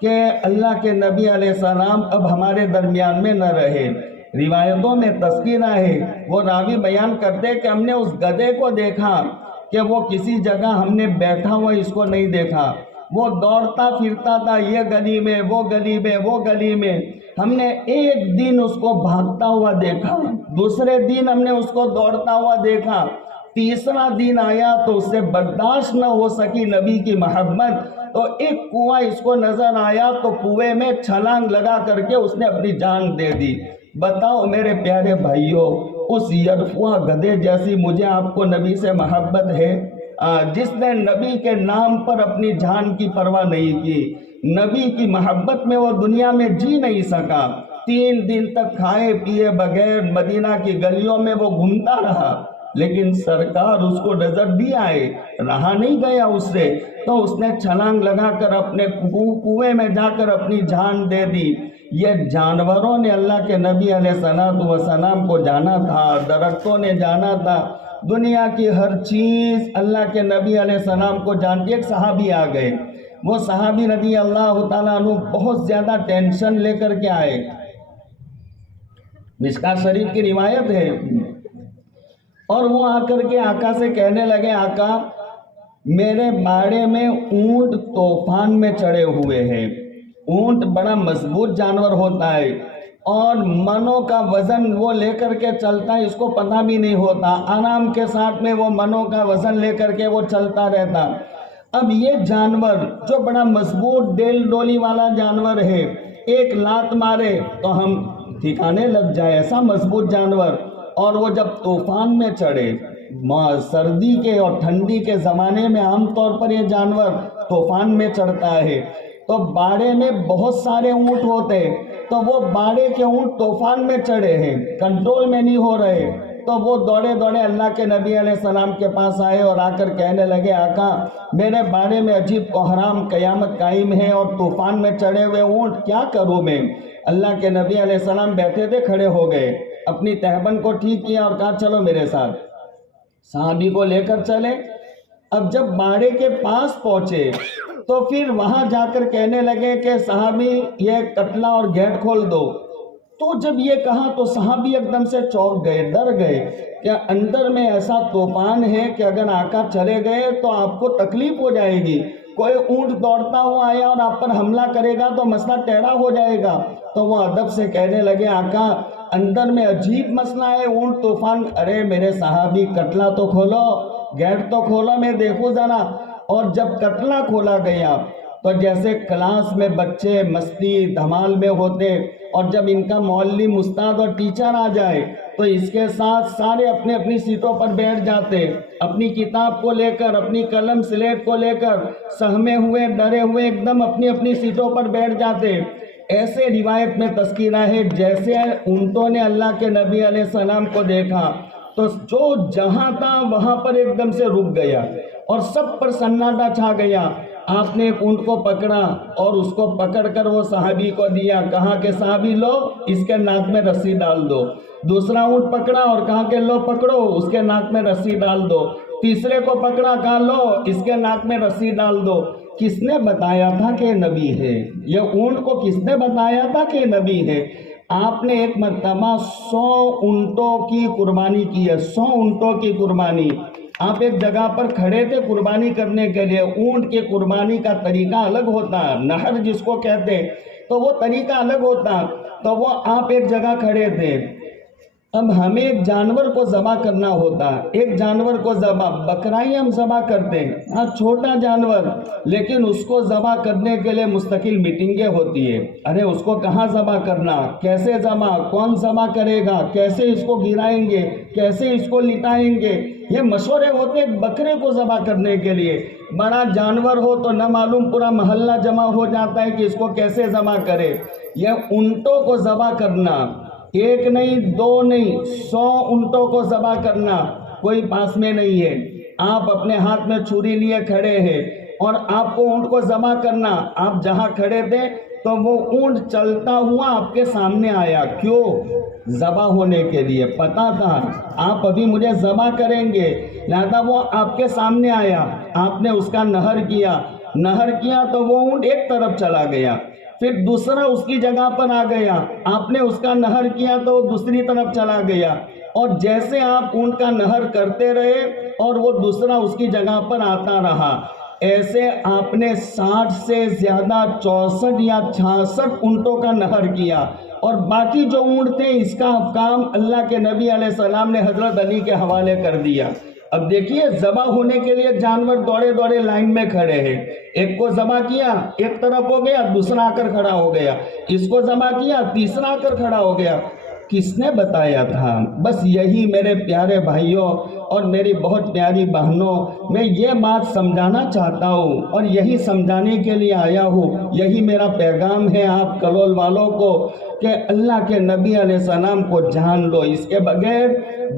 کہ اللہ کے نبی علیہ السلام اب ہمارے درمیان میں نہ رہے۔ روایتوں میں تذکرہ ہے، وہ راوی بیان کرتے کہ ہم نے اس گدھے کو دیکھا کہ وہ کسی جگہ ہم نے بیٹھا ہوا اس کو نہیں دیکھا، وہ دوڑتا پھرتا تھا، یہ گلی میں وہ گلی میں وہ گلی میں۔ ہم نے ایک دن اس کو بھاگتا ہوا دیکھا، دوسرے دن ہم نے اس کو دوڑتا ہوا دیکھا، تیسرا دن آیا تو اس سے برداشت نہ ہو سکی نبی کی محبت، تو ایک کنواں اس کو نظر آیا تو کنویں میں چھلانگ لگا کر کے اس نے اپنی جان دے دی۔ بتاؤ میرے پیارے بھائیوں، اس یرفوع گدھے جیسی مجھے آپ کو نبی سے محبت ہے؟ جس نے نبی کے نام پر اپنی جان کی پرواہ نہیں کی، نبی کی محبت میں وہ دنیا میں جی نہیں سکا، 3 دن تک کھائے پیے بغیر مدینہ کی گلیوں میں وہ گھومتا رہا، لیکن سرکار اس کو نظر بھی آئے، رہا نہیں گیا اس سے، تو اس نے چھلانگ لگا کر اپنے کنویں میں جا کر اپنی جان دے دی۔ یہ جانوروں نے اللہ کے نبی علیہ السلام کو جانا تھا، درختوں نے جانا تھا، دنیا کی ہر چیز اللہ کے نبی علیہ السلام کو جانتی۔ ایک صحابی آ گئے، وہ صحابی رضی اللہ تعالیٰ عنہ بہت زیادہ ٹینشن لے کر کے آئے، مشکوٰۃ شریف کی روایت ہے، اور وہ آ کر کے آقا سے کہنے لگے، آقا میرے باڑے میں اونٹ طوفان میں چڑھے ہوئے ہیں۔ اونٹ بڑا مضبوط جانور ہوتا ہے اور منوں کا وزن وہ لے کر کے چلتا ہے، اس کو پتہ بھی نہیں ہوتا، آرام کے ساتھ میں وہ منوں کا وزن لے کر کے وہ چلتا رہتا۔ اب یہ جانور جو بڑا مضبوط ڈیل ڈولی والا جانور ہے، ایک لات مارے تو ہم ٹھکانے لگ جائے، ایسا مضبوط جانور، اور وہ جب طوفان میں چڑھے، سردی کے اور ٹھنڈی کے زمانے میں عام طور پر یہ جانور طوفان میں چڑھتا ہے، تو باڑے میں بہت سارے اونٹ ہوتے، تو وہ باڑے کے اونٹ طوفان میں چڑھے ہیں، کنٹرول میں نہیں ہو رہے، تو وہ دوڑے دوڑے اللہ کے نبی علیہ السلام کے پاس آئے اور آ کر کہنے لگے، آقا میرے باڑے میں عجیب کوہرام قیامت قائم ہے اور طوفان میں چڑھے ہوئے اونٹ، کیا کروں میں؟ اللہ کے نبی علیہ السلام بیٹھے تھے، کھڑے ہو گئے، اپنی تہبند کو ٹھیک کیا اور کہا چلو میرے ساتھ، صحابی کو لے کر چلے۔ اب جب باڑے کے پاس پہنچے تو پھر وہاں جا کر کہنے لگے کہ صحابی یہ کتلا اور گیٹ کھول دو، تو جب یہ کہا تو صحابی ایک دم سے چونک گئے، ڈر گئے کہ اندر میں ایسا طوفان ہے کہ اگر آقا چلے گئے تو آپ کو تکلیف ہو جائے گی، کوئی اونٹ دوڑتا ہوا آیا اور آپ پر حملہ کرے گا تو مسئلہ ٹیڑھا ہو جائے گا۔ تو وہ ادب سے کہنے لگے، آقا اندر میں عجیب مسئلہ ہے، اونٹ طوفان، ارے میرے صحابی کتلا تو کھولو، گیٹ تو کھولو، میں دیکھوں ذرا۔ اور جب کتلا کھولا گیا تو جیسے کلاس میں بچے مستی دھمال میں ہوتے، اور جب ان کا معلم استاد اور ٹیچر آ جائے تو اس کے ساتھ سارے اپنی اپنی سیٹوں پر بیٹھ جاتے، اپنی کتاب کو لے کر، اپنی قلم سلیٹ کو لے کر سہمے ہوئے ڈرے ہوئے ایک دم اپنی اپنی سیٹوں پر بیٹھ جاتے۔ ایسے روایت میں تذکرہ ہے جیسے اونٹوں نے اللہ کے نبی علیہ السلام کو دیکھا تو جو جہاں تھا وہاں پر ایک دم سے رک گیا اور سب پر سناٹا چھا گیا۔ آپ نے ایک اونٹ کو پکڑا اور اس کو پکڑ کر وہ صحابی کو دیا، کہا کہ صحابی لو اس کے ناک میں رسی ڈال دو۔ دوسرا اونٹ پکڑا اور کہا کہ لو پکڑو اس کے ناک میں رسی ڈال دو۔ تیسرے کو پکڑا، کہا لو اس کے ناک میں رسی ڈال دو۔ کس نے بتایا تھا کہ نبی ہے؟ یہ اونٹ کو کس نے بتایا تھا کہ نبی ہے؟ آپ نے ایک مرتبہ 100 اونٹوں کی قربانی کی ہے، 100 اونٹوں کی قربانی۔ آپ ایک جگہ پر کھڑے تھے قربانی کرنے کے لیے، اونٹ کی قربانی کا طریقہ الگ ہوتا، نہر جس کو کہتے، تو وہ طریقہ الگ ہوتا، تو وہ آپ ایک جگہ کھڑے تھے، اب ہمیں ایک جانور کو ذبح کرنا ہوتا، ایک جانور کو ذبح، بکرا ہی ہم ذبح کرتے ہیں، ہاں چھوٹا جانور، لیکن اس کو ذبح کرنے کے لیے مستقل میٹنگیں ہوتی ہے۔ ارے اس کو کہاں ذبح کرنا، کیسے ذبح، کون ذبح کرے گا، کیسے اس کو گرائیں گے، کیسے اس کو لٹائیں گے، یہ مشورے ہوتے ہیں بکرے کو ذبح کرنے کے لیے۔ بڑا جانور ہو تو نہ معلوم پورا محلہ جمع ہو جاتا ہے کہ اس کو کیسے ذبح کرے۔ یہ اونٹوں کو ذبح کرنا، ایک نہیں دو نہیں 100 اونٹوں کو ذبح کرنا، کوئی پاس میں نہیں ہے، آپ اپنے ہاتھ میں چھری لیے کھڑے ہیں اور آپ کو اونٹ کو ذبح کرنا، آپ جہاں کھڑے تھے تو وہ اونٹ چلتا ہوا آپ کے سامنے آیا، کیوں؟ ذبح ہونے کے لیے، پتا تھا آپ ابھی مجھے ذبح کریں گے، لہذا وہ آپ کے سامنے آیا، آپ نے اس کا نہر کیا تو وہ اونٹ ایک طرف چلا گیا، پھر دوسرا اس کی جگہ پر آ گیا، آپ نے اس کا نہر کیا تو وہ دوسری طرف چلا گیا، اور جیسے آپ اونٹ کا نہر کرتے رہے اور وہ دوسرا اس کی جگہ پر آتا رہا، ایسے آپ نے 60 سے زیادہ 64 یا 66 اونٹوں کا نہر کیا، اور باقی جو اونٹ تھے اس کا کام اللہ کے نبی علیہ السلام نے حضرت علی کے حوالے کر دیا۔ اب دیکھیے ذبح ہونے کے لیے جانور دوڑے دوڑے لائن میں کھڑے ہیں، ایک کو ذبح کیا ایک طرف ہو گیا، دوسرا آ کر کھڑا ہو گیا، اس کو ذبح کیا تیسرا آ کر کھڑا ہو گیا۔ کس نے بتایا تھا؟ بس یہی میرے پیارے بھائیوں اور میری بہت پیاری بہنوں، میں یہ بات سمجھانا چاہتا ہوں اور یہی سمجھانے کے لیے آیا ہوں، یہی میرا پیغام ہے آپ کلول والوں کو کہ اللہ کے نبی علیہ السلام کو جان لو، اس کے بغیر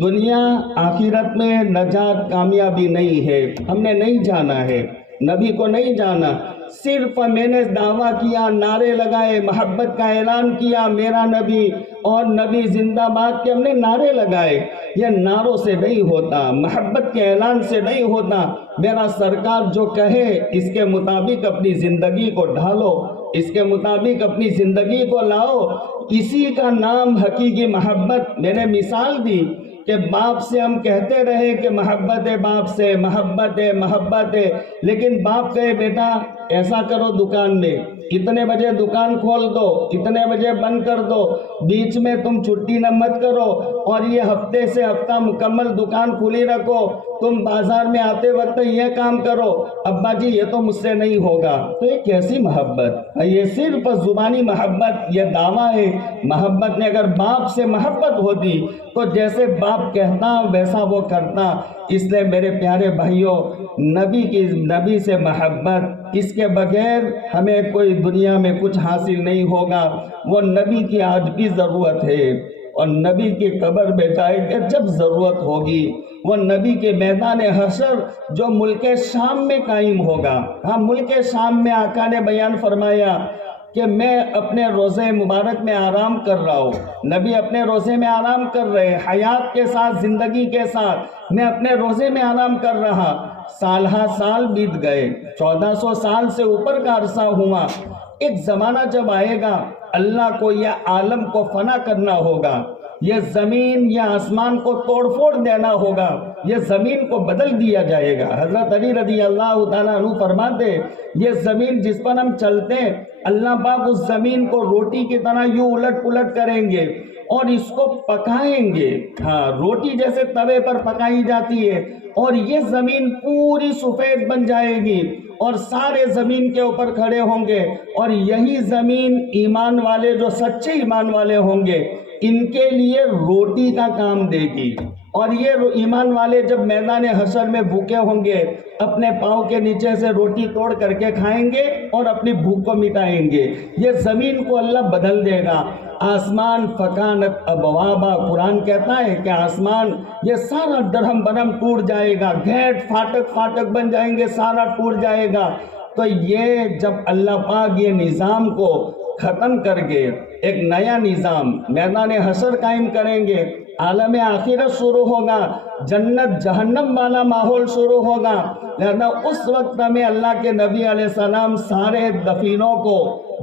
دنیا آخرت میں نجات کامیابی نہیں ہے۔ ہم نے نہیں جانا ہے، نبی کو نہیں جانا، صرف میں نے دعویٰ کیا، نعرے لگائے، محبت کا اعلان کیا، میرا نبی اور نبی زندہ باد کے ہم نے نعرے لگائے، یہ نعروں سے نہیں ہوتا، محبت کے اعلان سے نہیں ہوتا۔ میرا سرکار جو کہے اس کے مطابق اپنی زندگی کو ڈھالو، اس کے مطابق اپنی زندگی کو لاؤ، اسی کا نام حقیقی محبت۔ میں نے مثال دی کہ باپ سے ہم کہتے رہے کہ محبت ہے، باپ سے محبت ہے، محبت ہے، لیکن باپ کہے بیٹا ایسا کرو، دکان میں اتنے بجے دکان کھول دو، اتنے بجے بند کر دو، بیچ میں تم چھٹی نہ مت کرو، اور یہ ہفتے سے ہفتہ مکمل دکان کھلی رکھو، تم بازار میں آتے وقت یہ کام کرو۔ ابا جی یہ تو مجھ سے نہیں ہوگا، تو یہ کیسی محبت؟ یہ صرف زبانی محبت، یہ دعویٰ ہے محبت نے۔ اگر باپ سے محبت ہوتی تو جیسے باپ کہتا ویسا وہ کرتا۔ اس لیے میرے پیارے بھائیوں، نبی سے محبت، اس کے بغیر ہمیں کوئی دنیا میں کچھ حاصل نہیں ہوگا۔ وہ نبی کی آج بھی ضرورت ہے، اور نبی کی قبر میں جائے گا جب ضرورت ہوگی۔ وہ نبی کے میدان حشر جو ملک شام میں قائم ہوگا، ہاں ملک شام میں آقا نے بیان فرمایا کہ میں اپنے روزے مبارک میں آرام کر رہا ہوں، نبی اپنے روزے میں آرام کر رہے، حیات کے ساتھ، زندگی کے ساتھ، میں اپنے روزے میں آرام کر رہا، سال ہا سال بیت گئے، 1400 سال سے اوپر کا عرصہ ہوا۔ ایک زمانہ جب آئے گا اللہ کو یہ عالم کو فنا کرنا ہوگا، یہ زمین یا آسمان کو توڑ پھوڑ دینا ہوگا، یہ زمین کو بدل دیا جائے گا۔ حضرت علی رضی اللہ تعالیٰ عنہ فرماتے یہ زمین جس پر ہم چلتے ہیں، اللہ پاک اس زمین کو روٹی کی طرح یوں الٹ پلٹ کریں گے اور اس کو پکائیں گے، ہاں روٹی جیسے توے پر پکائی جاتی ہے، اور یہ زمین پوری سفید بن جائے گی اور سارے زمین کے اوپر کھڑے ہوں گے، اور یہی زمین ایمان والے جو سچے ایمان والے ہوں گے ان کے لیے روٹی کا کام دے گی، اور یہ ایمان والے جب میدان حشر میں بھوکے ہوں گے اپنے پاؤں کے نیچے سے روٹی توڑ کر کے کھائیں گے اور اپنی بھوک کو مٹائیں گے۔ یہ زمین کو اللہ بدل دے گا۔ آسمان فکانت ابوابا، قرآن کہتا ہے کہ آسمان یہ سارا درہم برہم ٹوٹ جائے گا، گھیٹ فاٹک فاٹک بن جائیں گے، سارا ٹوٹ جائے گا۔ تو یہ جب اللہ پاک یہ نظام کو ختم کر کے ایک نیا نظام میدان حشر قائم کریں گے، عالم آخرت شروع ہوگا، جنت جہنم والا ماحول شروع ہوگا، لہذا اس وقت ہمیں اللہ کے نبی علیہ السلام سارے دفینوں کو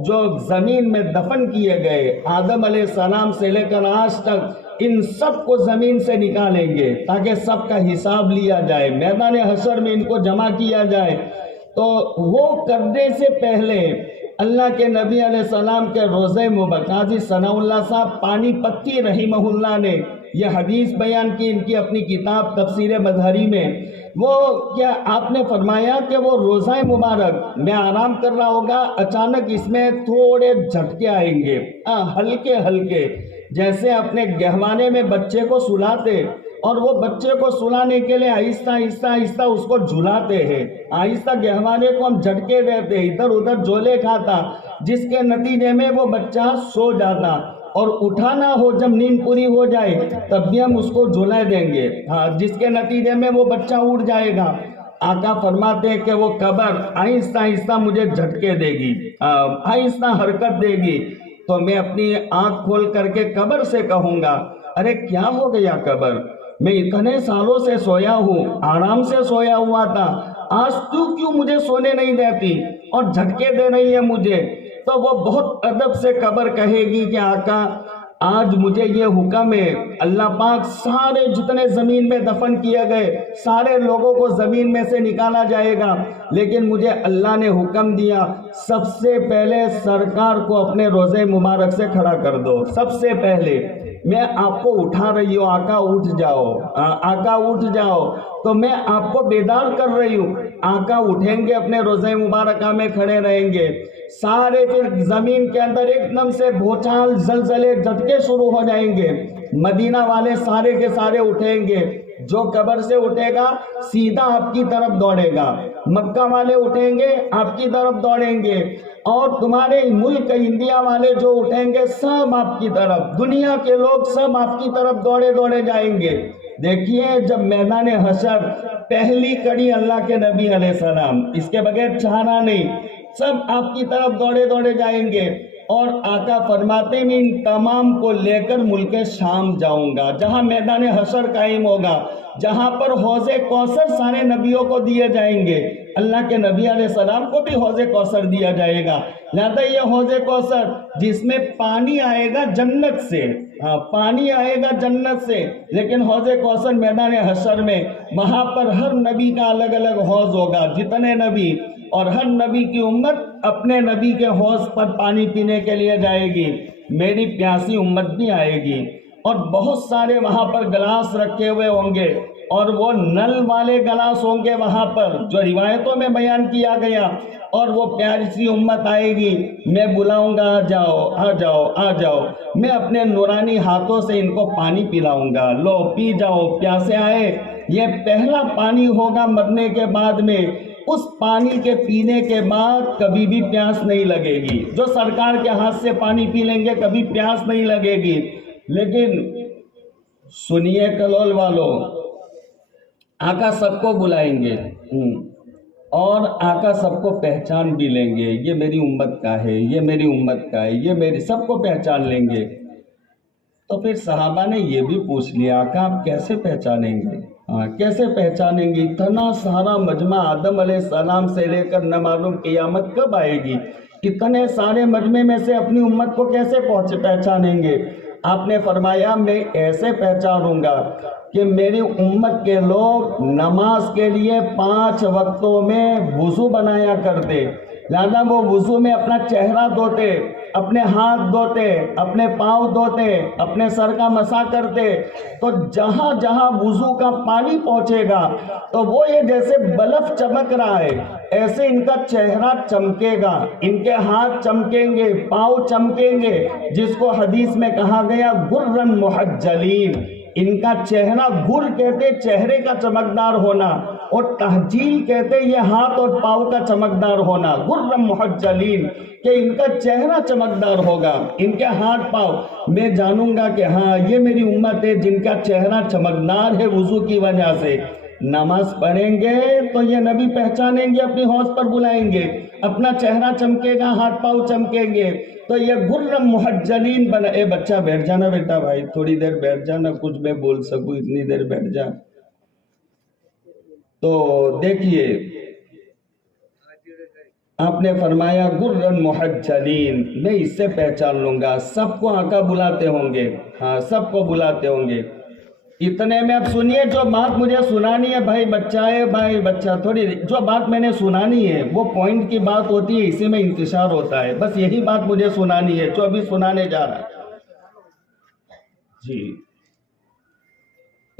جو زمین میں دفن کیے گئے، آدم علیہ السلام سے لے کر آج تک، ان سب کو زمین سے نکالیں گے تاکہ سب کا حساب لیا جائے، میدان حشر میں ان کو جمع کیا جائے۔ تو وہ کرنے سے پہلے اللہ کے نبی علیہ السلام کے روزے مبارک قاضی ثناء اللہ صاحب پانی پتی رحمہ اللہ نے یہ حدیث بیان کی ان کی اپنی کتاب تفسیر مظہری میں، وہ کیا آپ نے فرمایا کہ وہ روزہ مبارک میں آرام کر رہا ہوگا، اچانک اس میں تھوڑے جھٹکے آئیں گے، ہلکے ہلکے، جیسے اپنے گہوانے میں بچے کو سلاتے اور وہ بچے کو سلانے کے لیے آہستہ آہستہ آہستہ اس کو جھلاتے ہیں، آہستہ گہوانے کو ہم جھٹکے دیتے، ادھر ادھر جھولے کھاتا، جس کے نتیجے میں وہ بچہ سو جاتا، اور اٹھانا ہو جب نیند پوری ہو جائے تب بھی ہم اس کو جھلا دیں گے، جس کے نتیجے میں وہ بچہ اٹھ جائے گا۔ آقا فرماتے ہیں کہ وہ قبر آہستہ آہستہ مجھے جھٹکے دے گی، آہستہ حرکت دے گی، تو میں اپنی آنکھ کھول کر کے قبر سے کہوں گا، ارے کیا ہو گیا قبر، میں اتنے سالوں سے سویا ہوں، آرام سے سویا ہوا تھا، آج تو کیوں مجھے سونے نہیں دیتی اور جھٹکے دے رہی ہے مجھے؟ تو وہ بہت ادب سے قبر کہے گی کہ آقا آج مجھے یہ حکم ہے، اللہ پاک سارے جتنے زمین میں دفن کیے گئے سارے لوگوں کو زمین میں سے نکالا جائے گا، لیکن مجھے اللہ نے حکم دیا سب سے پہلے سرکار کو اپنے روزے مبارک سے کھڑا کر دو، سب سے پہلے میں آپ کو اٹھا رہی ہوں، آقا اٹھ جاؤ، آقا اٹھ جاؤ، تو میں آپ کو بیدار کر رہی ہوں۔ آقا اٹھیں گے، اپنے روزے مبارکہ میں کھڑے رہیں گے، سارے پھر زمین کے اندر ایک دم سے بھوچال زلزلے جھٹکے شروع ہو جائیں گے، مدینہ والے سارے کے سارے اٹھیں گے، جو قبر سے اٹھے گا سیدھا آپ کی طرف دوڑے گا، مکہ والے اٹھیں گے آپ کی طرف دوڑیں گے، اور تمہارے ملک انڈیا والے جو اٹھیں گے سب آپ کی طرف، دنیا کے لوگ سب آپ کی طرف دوڑے دوڑے جائیں گے۔ دیکھیے جب میدان حشر پہلی کڑی اللہ کے نبی علیہ السلام، اس کے بغیر چارہ نہیں، سب آپ کی طرف دوڑے دوڑے جائیں گے، اور آقا فرماتے میں ان تمام کو لے کر ملک شام جاؤں گا، جہاں میدان حشر قائم ہوگا، جہاں پر حوض کوثر سارے نبیوں کو دیے جائیں گے، اللہ کے نبی علیہ السلام کو بھی حوض کوثر دیا جائے گا، لہذا یہ حوض کوثر جس میں پانی آئے گا جنت سے، پانی آئے گا جنت سے، لیکن حوض کوثر میدان حشر میں وہاں پر ہر نبی کا الگ الگ حوض ہوگا، جتنے نبی، اور ہر نبی کی امت اپنے نبی کے حوض پر پانی پینے کے لیے جائے گی، میری پیاسی امت بھی آئے گی، اور بہت سارے وہاں پر گلاس رکھے ہوئے ہوں گے، اور وہ نل والے گلاس ہوں گے وہاں پر جو روایتوں میں بیان کیا گیا، اور وہ پیاسی امت آئے گی، میں بلاؤں گا آ جاؤ آ جاؤ آ جاؤ، میں اپنے نورانی ہاتھوں سے ان کو پانی پلاؤں گا، لو پی جاؤ، پیاسے آئے، یہ پہلا پانی ہوگا مرنے کے بعد میں، اس پانی کے پینے کے بعد کبھی بھی پیاس نہیں لگے گی، جو سرکار کے ہاتھ سے پانی پی لیں گے کبھی پیاس نہیں لگے گی۔ لیکن سنیے کلول والوں، آقا سب کو بلائیں گے، اور آقا سب کو پہچان بھی لیں گے، یہ میری امت کا ہے، یہ میری امت کا ہے، یہ میری، سب کو پہچان لیں گے۔ تو پھر صحابہ نے یہ بھی پوچھ لیا آقا آپ کیسے پہچانیں گے؟ کیسے پہچانیں گے؟ اتنا سارا مجمع آدم علیہ السلام سے لے کر نہ معلوم قیامت کب آئے گی، اتنے سارے مجمع میں سے اپنی امت کو کیسے پہچانیں گے؟ آپ نے فرمایا میں ایسے پہچانوں گا کہ میری امت کے لوگ نماز کے لیے 5 وقتوں میں وضو بنایا کرتے، لہذا وہ وضو میں اپنا چہرہ دھوتے، اپنے ہاتھ دھوتے، اپنے پاؤں دھوتے، اپنے سر کا مسح کرتے، تو جہاں جہاں وضو کا پانی پہنچے گا تو وہ یہ جیسے بلف چمک رہا ہے ایسے ان کا چہرہ چمکے گا، ان کے ہاتھ چمکیں گے، پاؤں چمکیں گے، جس کو حدیث میں کہا گیا غرًا محجلین، ان کا چہرہ، گر کہتے چہرے کا چمکدار ہونا، اور تحجیل کہتے یہ ہاتھ اور پاؤں کا چمکدار ہونا، غرًا محجلین، کہ ان کا چہرہ چمکدار ہوگا، ان کے ہاتھ پاؤں، میں جانوں گا کہ ہاں یہ میری امت ہے جن کا چہرہ چمکدار ہے وضو کی وجہ سے۔ نماز پڑھیں گے تو یہ نبی پہچانیں گے، اپنی حوض پر بلائیں گے، اپنا چہرہ چمکے گا، ہاتھ پاؤں چمکیں گے، تو یہ غرًا محجلین بنا۔ اے بچہ بیٹھ جانا بیٹا، بھائی تھوڑی دیر بیٹھ جانا، کچھ میں بول سکوں اتنی دیر بیٹھ جا۔ تو دیکھیے آپ نے فرمایا غرًا محجلین، میں اس سے پہچان لوں گا، سب کو آقا بلاتے ہوں گے، ہاں سب کو بلاتے ہوں گے۔ اتنے میں اب سنیے جو بات مجھے سنانی ہے، بھائی بچہ ہے، بھائی بچہ، تھوڑی جو بات میں نے سنانی ہے وہ پوائنٹ کی بات ہوتی ہے، اسی میں انتشار ہوتا ہے، بس یہی بات مجھے سنانی ہے جو ابھی سنانے جا رہا ہے۔ جی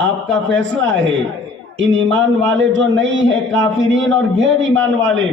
آپ کا فیصلہ ہے، ان ایمان والے جو نہیں ہیں، کافرین اور غیر ایمان والے،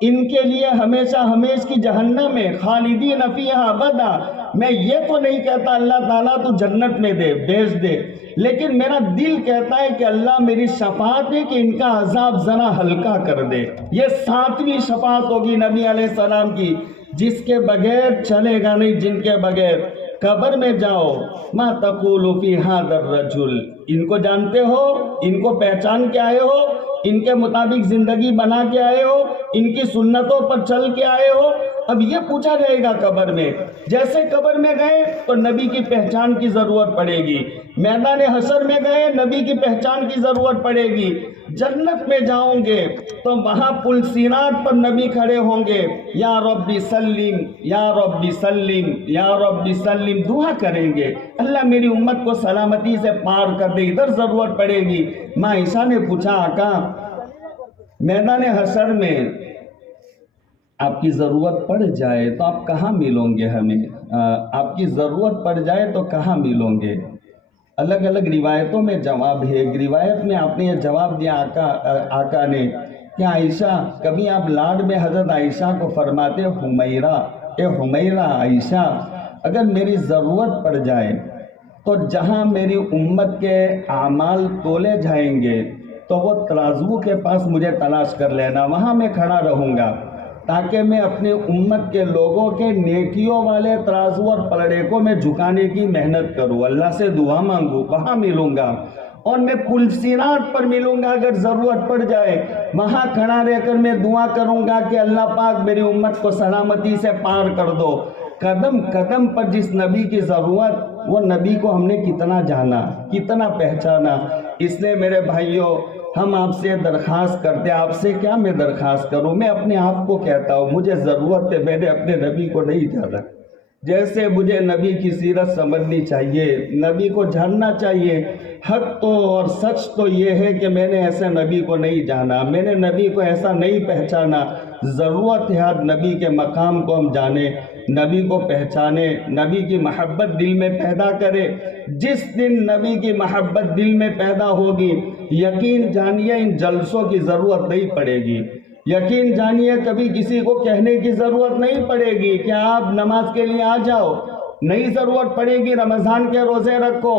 ان کے لیے ہمیشہ ہمیش کی جہنم میں خالدین فیہا ابدا۔ میں یہ تو نہیں کہتا اللہ تعالیٰ تو جنت میں دے، بھیج دے، لیکن میرا دل کہتا ہے کہ اللہ میری شفاعت ہے کہ ان کا عذاب ذرا ہلکا کر دے۔ یہ 7ویں شفاعت ہوگی نبی علیہ السلام کی، جس کے بغیر چلے گا نہیں، جن کے بغیر۔ قبر میں جاؤ، ما تقول فی ھذا الرجل، ان کو جانتے ہو، ان کو پہچان کے آئے ہو، ان کے مطابق زندگی بنا کے آئے ہو، ان کی سنتوں پر چل کے آئے ہو۔ اب یہ پوچھا جائے گا قبر میں۔ جیسے قبر میں گئے تو نبی کی پہچان کی ضرورت پڑے گی، میدان حشر میں گئے نبی کی پہچان کی ضرورت پڑے گی، جنت میں جاؤں گے تو وہاں پل صراط پر نبی کھڑے ہوں گے، یا ربی سلم یا ربی سلم یا ربی سلم، دعا کریں گے اللہ میری امت کو سلامتی سے پار کر دے۔ ادھر ضرورت پڑے گی۔ ماں عائشہ نے پوچھا آقا میدان حشر میں آپ کی ضرورت پڑ جائے تو آپ کہاں ملوں گے ہمیں؟ آپ کی ضرورت پڑ جائے تو کہاں ملوں گے؟ الگ الگ روایتوں میں جواب ہے۔ ایک روایت میں آپ نے یہ جواب دیا آقا نے کہ عائشہ، کبھی آپ لاڈ میں حضرت عائشہ کو فرماتے حمیرہ، اے حمیرہ عائشہ، اگر میری ضرورت پڑ جائے تو جہاں میری امت کے اعمال تولے جائیں گے تو وہ ترازو کے پاس مجھے تلاش کر لینا، وہاں میں کھڑا رہوں گا تاکہ میں اپنی امت کے لوگوں کے نیکیوں والے ترازو اور پلڑے کو میں جھکانے کی محنت کروں، اللہ سے دعا مانگوں، وہاں ملوں گا۔ اور میں پل صراط پر ملوں گا اگر ضرورت پڑ جائے، وہاں کھڑا رہ کر میں دعا کروں گا کہ اللہ پاک میری امت کو سلامتی سے پار کر دو۔ قدم قدم پر جس نبی کی ضرورت، وہ نبی کو ہم نے کتنا جانا، کتنا پہچانا۔ اس لیے میرے بھائیوں، ہم آپ سے درخواست کرتے ہیں، آپ سے کیا میں درخواست کروں، میں اپنے آپ کو کہتا ہوں مجھے ضرورت ہے، میں نے اپنے نبی کو نہیں جانا۔ جیسے مجھے نبی کی سیرت سمجھنی چاہیے، نبی کو جاننا چاہیے۔ حق تو اور سچ تو یہ ہے کہ میں نے ایسے نبی کو نہیں جانا، میں نے نبی کو ایسا نہیں پہچانا۔ ضرورت ہے ہر نبی کے مقام کو ہم جانیں، نبی کو پہچانے، نبی کی محبت دل میں پیدا کرے۔ جس دن نبی کی محبت دل میں پیدا ہوگی، یقین جانیے ان جلسوں کی ضرورت نہیں پڑے گی، یقین جانیے کبھی کسی کو کہنے کی ضرورت نہیں پڑے گی کہ آپ نماز کے لیے آ جاؤ، نہیں ضرورت پڑے گی رمضان کے روزے رکھو،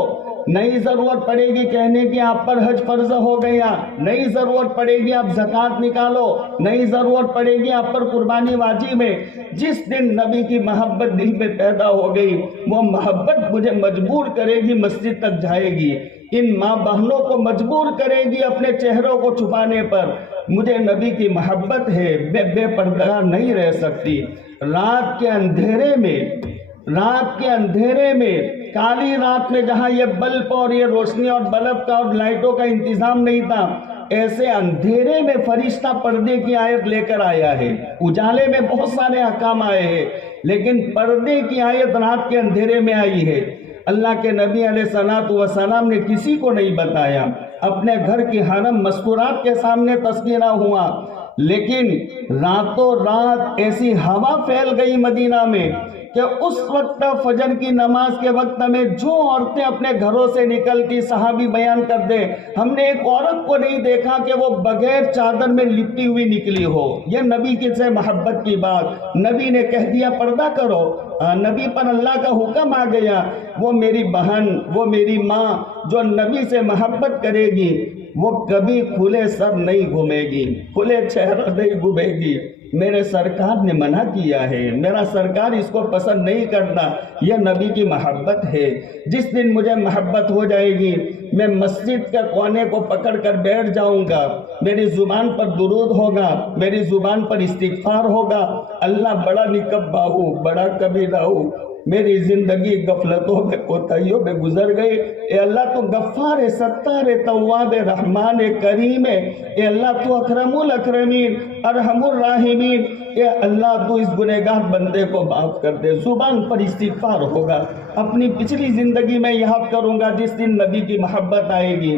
نہیں ضرورت پڑے گی کہنے کی آپ پر حج فرض ہو گیا، نہیں ضرورت پڑے گی آپ زکوٰۃ نکالو، نہیں ضرورت پڑے گی آپ پر قربانی واجب ہے۔ جس دن نبی کی محبت دل میں پیدا ہو گئی، وہ محبت مجھے مجبور کرے گی مسجد تک جائے گی، ان ماں بہنوں کو مجبور کرے گی اپنے چہروں کو چھپانے پر۔ مجھے نبی کی محبت ہے، بے پردہ نہیں رہ سکتی۔ رات کے اندھیرے میں کالی رات میں جہاں یہ بلب اور یہ روشنی اور بلب کا اور لائٹوں کا انتظام نہیں تھا، ایسے اندھیرے میں فرشتہ پردے کی آیت لے کر آیا ہے۔ اجالے میں بہت سارے احکام آئے ہیں، لیکن پردے کی آیت رات کے اندھیرے میں آئی ہے۔ اللہ کے نبی علیہ الصلوۃ والسلام نے کسی کو نہیں بتایا، اپنے گھر کی حرم مستورات کے سامنے تذکرہ ہوا، لیکن راتوں رات ایسی ہوا پھیل گئی مدینہ میں کہ اس وقت فجر کی نماز کے وقت میں جو عورتیں اپنے گھروں سے نکلتی، صحابی بیان کر دے، ہم نے ایک عورت کو نہیں دیکھا کہ وہ بغیر چادر میں لپٹی ہوئی نکلی ہو۔ یہ نبی کی سے محبت کی بات، نبی نے کہہ دیا پردہ کرو، نبی پر اللہ کا حکم آ گیا۔ وہ میری بہن، وہ میری ماں جو نبی سے محبت کرے گی، وہ کبھی کھلے سر نہیں گھومے گی، کھلے چہرہ نہیں گھومے گی۔ میرے سرکار نے منع کیا ہے، میرا سرکار اس کو پسند نہیں کرتا، یہ نبی کی محبت ہے۔ جس دن مجھے محبت ہو جائے گی، میں مسجد کے کونے کو پکڑ کر بیٹھ جاؤں گا، میری زبان پر درود ہوگا، میری زبان پر استغفار ہوگا، اللہ بڑا نکبہ ہو، بڑا کبیرہ ہو، میری زندگی غفلتوں میں کوتاہیوں میں گزر گئی، اے اللہ تو غفار ہے، ستار ہے، تواب ہے، رحمان ہے، کریم ہے، اے اللہ تو اکرم الاکرمین، ارحم الراحمین، اے اللہ تو اس گنہگار بندے کو معاف کر دے۔ زبان پر استغفار ہوگا، اپنی پچھلی زندگی میں یاد کروں گا جس دن نبی کی محبت آئے گی۔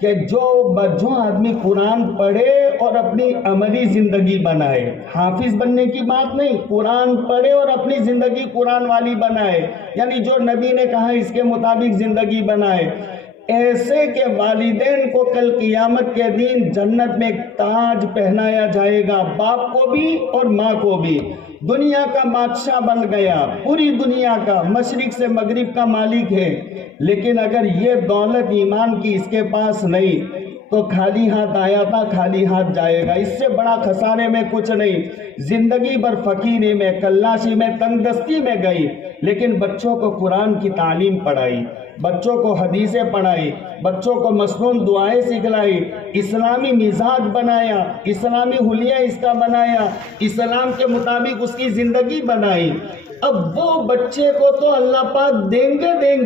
کہ جو آدمی قرآن پڑھے اور اپنی عملی زندگی بنائے، حافظ بننے کی بات نہیں، قرآن پڑھے اور اپنی زندگی قرآن والی بنائے، یعنی جو نبی نے کہا اس کے مطابق زندگی بنائے، ایسے کہ والدین کو کل قیامت کے دن جنت میں ایک تاج پہنایا جائے گا، باپ کو بھی اور ماں کو بھی۔ دنیا کا بادشاہ بن گیا، پوری دنیا کا، مشرق سے مغرب کا مالک ہے، لیکن اگر یہ دولت ایمان کی اس کے پاس نہیں تو خالی ہاتھ آیا تھا خالی ہاتھ جائے گا، اس سے بڑا خسارے میں کچھ نہیں۔ زندگی بھر فقیری میں، کلاشی میں، تنگ دستی میں گئی، لیکن بچوں کو قرآن کی تعلیم پڑھائی، بچوں کو حدیثیں پڑھائی، بچوں کو مسنون دعائیں سکھلائی، اسلامی مزاج بنایا، اسلامی حلیہ اس کا بنایا، اسلام کے مطابق اس کی زندگی بنائی۔ اب وہ بچے کو تو اللہ پاک دیں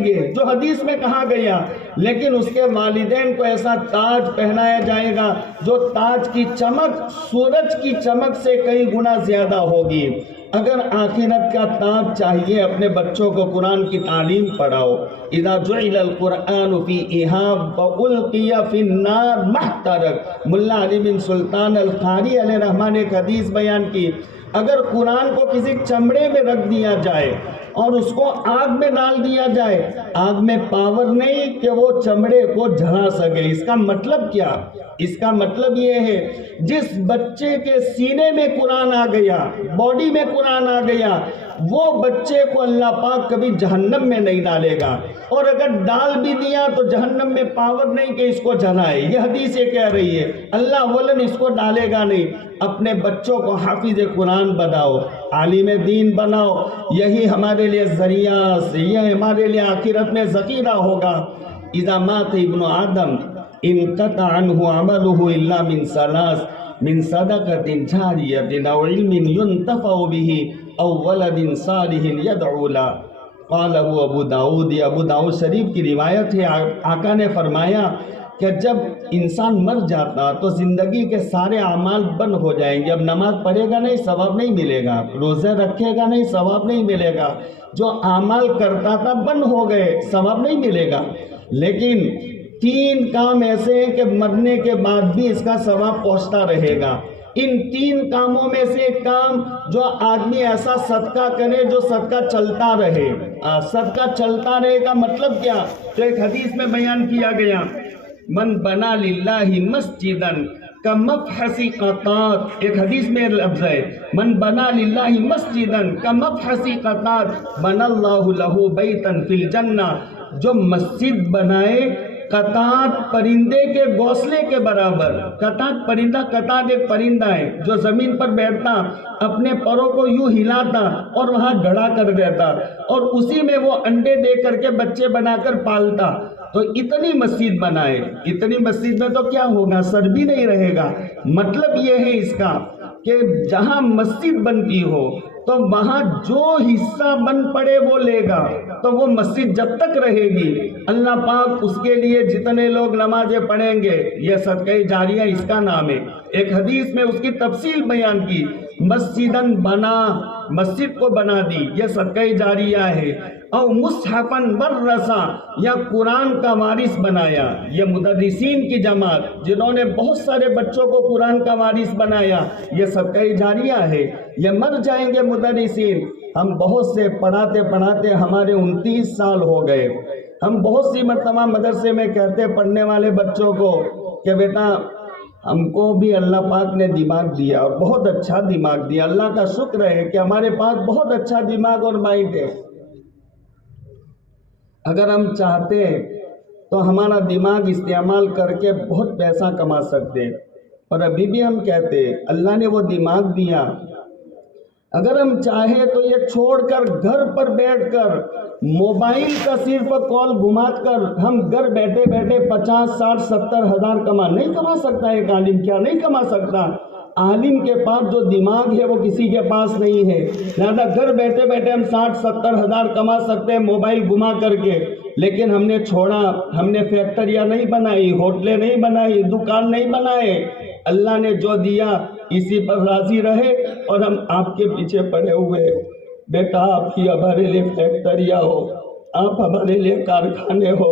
گے جو حدیث میں کہا گیا، لیکن اس کے والدین کو ایسا تاج پہنایا جائے گا جو تاج کی چمک سورج کی چمک سے کئی گنا زیادہ ہوگی۔ اگر آخرت کا تاج چاہیے اپنے بچوں کو قرآن کی تعلیم پڑھاؤ۔ اذا جعل القرآن فی احاب فالقی فی النار محترق، ملا علی بن سلطان القاری علیہ رحمٰن نے ایک حدیث بیان کی، اگر قرآن کو کسی چمڑے میں رکھ دیا جائے اور اس کو آگ میں ڈال دیا جائے، آگ میں پاور نہیں کہ وہ چمڑے کو جلا سکے۔ اس کا مطلب کیا؟ اس کا مطلب یہ ہے جس بچے کے سینے میں قرآن آ گیا، باڈی میں قرآن آ گیا، وہ بچے کو اللہ پاک کبھی جہنم میں نہیں ڈالے گا، اور اگر ڈال بھی دیا تو جہنم میں پاور نہیں کہ اس کو جلائے۔ یہ حدیث یہ کہہ رہی ہے اللہ اولن اس کو ڈالے گا نہیں۔ اپنے بچوں کو حافظ قرآن بناؤ، عالم دین بناؤ، یہی ہمارے لیے ذریعہ سے، یہ ہمارے لیے آخرت میں ذخیرہ ہوگا۔ اذا مات ابن آدم انقطع عنہ عملہ الا من ثلاث، من صدقۃ جاریۃ او علم ينتفع به او ولد صالح يدعو له، قالہ ابو داؤد۔ یہ ابو داؤد شریف کی روایت ہے، آقا نے فرمایا کہ جب انسان مر جاتا تو زندگی کے سارے اعمال بند ہو جائیں گے، اب نماز پڑھے گا نہیں ثواب نہیں ملے گا، روزے رکھے گا نہیں ثواب نہیں ملے گا، جو اعمال کرتا تھا بند ہو گئے، ثواب نہیں ملے گا۔ لیکن 3 کام ایسے ہیں کہ مرنے کے بعد بھی اس کا ثواب پہنچتا رہے گا۔ ان 3 کاموں میں سے ایک کام جو آدمی ایسا صدقہ کرے جو صدقہ چلتا رہے۔ صدقہ چلتا رہے کا مطلب کیا؟ تو ایک حدیث میں بیان کیا گیا، من بنا للہ مسجدا کمفحص قطات، ایک حدیث میں لفظ ہے من بنا للہ مسجدا کمفحص قطات بنا اللہ لہ بیتا فی الجنہ، جو مسجد بنائے قطات پرندے کے گھونسلے کے برابر۔ قطات پرندہ، قطات ایک پرندہ ہے جو زمین پر بیٹھتا، اپنے پروں کو یوں ہلاتا اور وہاں گڑا کر دیتا، اور اسی میں وہ انڈے دے کر کے بچے بنا کر پالتا۔ تو اتنی مسجد بنائے، اتنی مسجد میں تو کیا ہوگا، سر بھی نہیں رہے گا۔ مطلب یہ ہے اس کا کہ جہاں مسجد بنتی ہو تو وہاں جو حصہ بن پڑے وہ لے گا، تو وہ مسجد جب تک رہے گی اللہ پاک اس کے لیے جتنے لوگ نمازیں پڑھیں گے، یہ صدقہ جاریہ اس کا نام ہے۔ ایک حدیث میں اس کی تفصیل بیان کی، مسجدن بنا، مسجد کو بنا دی، یہ صدقہ جاریہ ہے۔ او مصحفن برسا، یا قرآن کا وارث بنایا، یہ مدرسین کی جماعت جنہوں نے بہت سارے بچوں کو قرآن کا وارث بنایا، یہ صدقہ جاریہ ہے۔ یہ مر جائیں گے مدرسین، ہم بہت سے پڑھاتے پڑھاتے ہمارے 29 سال ہو گئے، ہم بہت سی مرتبہ مدرسے میں کہتے پڑھنے والے بچوں کو کہ بیٹا ہم کو بھی اللہ پاک نے دماغ دیا اور بہت اچھا دماغ دیا، اللہ کا شکر ہے کہ ہمارے پاس بہت اچھا دماغ اور مائنڈ ہے۔ اگر ہم چاہتے تو ہمارا دماغ استعمال کر کے بہت پیسہ کما سکتے، اور ابھی بھی ہم کہتے اللہ نے وہ دماغ دیا، اگر ہم چاہیں تو یہ چھوڑ کر گھر پر بیٹھ کر موبائل کا صرف کال گھما کر ہم گھر بیٹھے بیٹھے 50 60 70 ہزار نہیں کما سکتا ایک عالم؟ کیا نہیں کما سکتا؟ عالم کے پاس جو دماغ ہے وہ کسی کے پاس نہیں ہے، لہذا گھر بیٹھے بیٹھے ہم 60 70 ہزار کما سکتے ہیں موبائل گھما کر کے، لیکن ہم نے چھوڑا، ہم نے فیکٹریاں نہیں بنائی، ہوٹلیں نہیں بنائی، دکان نہیں بنائے۔ اللہ نے جو دیا اسی پر راضی رہے، اور ہم آپ کے پیچھے پڑے ہوئے۔ بیٹا آپ کی ہمارے لیے فیکٹریاں ہو، آپ ہمارے لیے کارخانے ہو،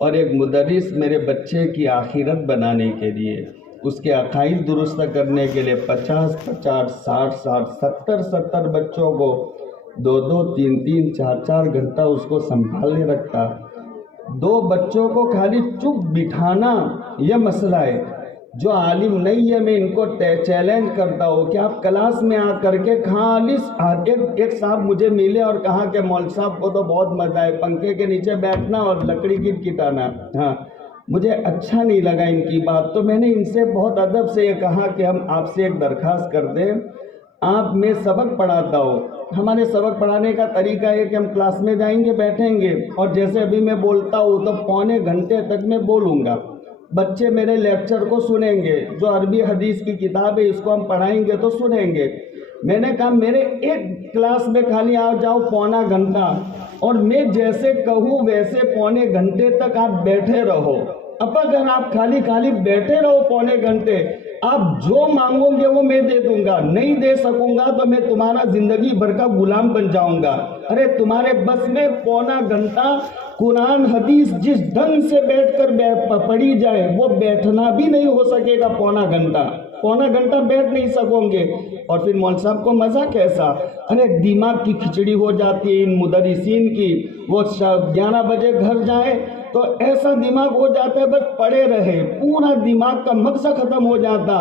اور ایک مدرس میرے بچے کی آخرت بنانے کے لیے، اس کے عقائد درست کرنے کے لیے 50 60 70 بچوں کو 2 3 4 گھنٹہ اس کو سنبھالنے رکھتا۔ 2 بچوں کو خالی چپ بٹھانا یہ مسئلہ ہے۔ جو عالم نہیں ہے میں ان کو چیلنج کرتا ہوں کہ آپ کلاس میں آ کر کے خالص ایک صاحب مجھے ملے اور کہا کہ مول صاحب کو تو بہت مزہ ہے پنکھے کے نیچے بیٹھنا اور لکڑی کی کٹانا۔ ہاں مجھے اچھا نہیں لگا ان کی بات، تو میں نے ان سے بہت ادب سے یہ کہا کہ ہم آپ سے ایک درخواست کرتے ہیں، آپ میں سبق پڑھاتا ہو، ہمارے سبق پڑھانے کا طریقہ ہے کہ ہم کلاس میں جائیں گے بیٹھیں گے اور جیسے ابھی میں بولتا ہوں تو پونے گھنٹے تک میں بولوں گا، بچے میرے لیکچر کو سنیں گے، جو عربی حدیث کی کتاب ہے اس کو ہم پڑھائیں گے تو سنیں گے۔ میں نے کہا میرے ایک کلاس میں خالی آ جاؤ پونا گھنٹہ اور میں جیسے کہوں ویسے پونے گھنٹے تک آپ بیٹھے رہو۔ اب اگر آپ خالی بیٹھے رہو پونے گھنٹے، آپ جو مانگو گے وہ میں دے دوں گا، نہیں دے سکوں گا تو میں تمہارا زندگی بھر کا غلام بن جاؤں گا۔ ارے تمہارے بس میں پونا گھنٹہ قرآن حدیث جس ڈھنگ سے بیٹھ کر پڑھی جائے وہ بیٹھنا بھی نہیں ہو سکے گا، پونا گھنٹہ بیٹھ نہیں سکوں گے۔ اور پھر مول صاحب کو مزہ کیسا؟ ارے دماغ کی کھچڑی ہو جاتی ہے ان مدرسین کی، وہ 11 بجے گھر جائیں تو ایسا دماغ ہو جاتا ہے بس پڑے رہے، پورا دماغ کا مقصد ختم ہو جاتا۔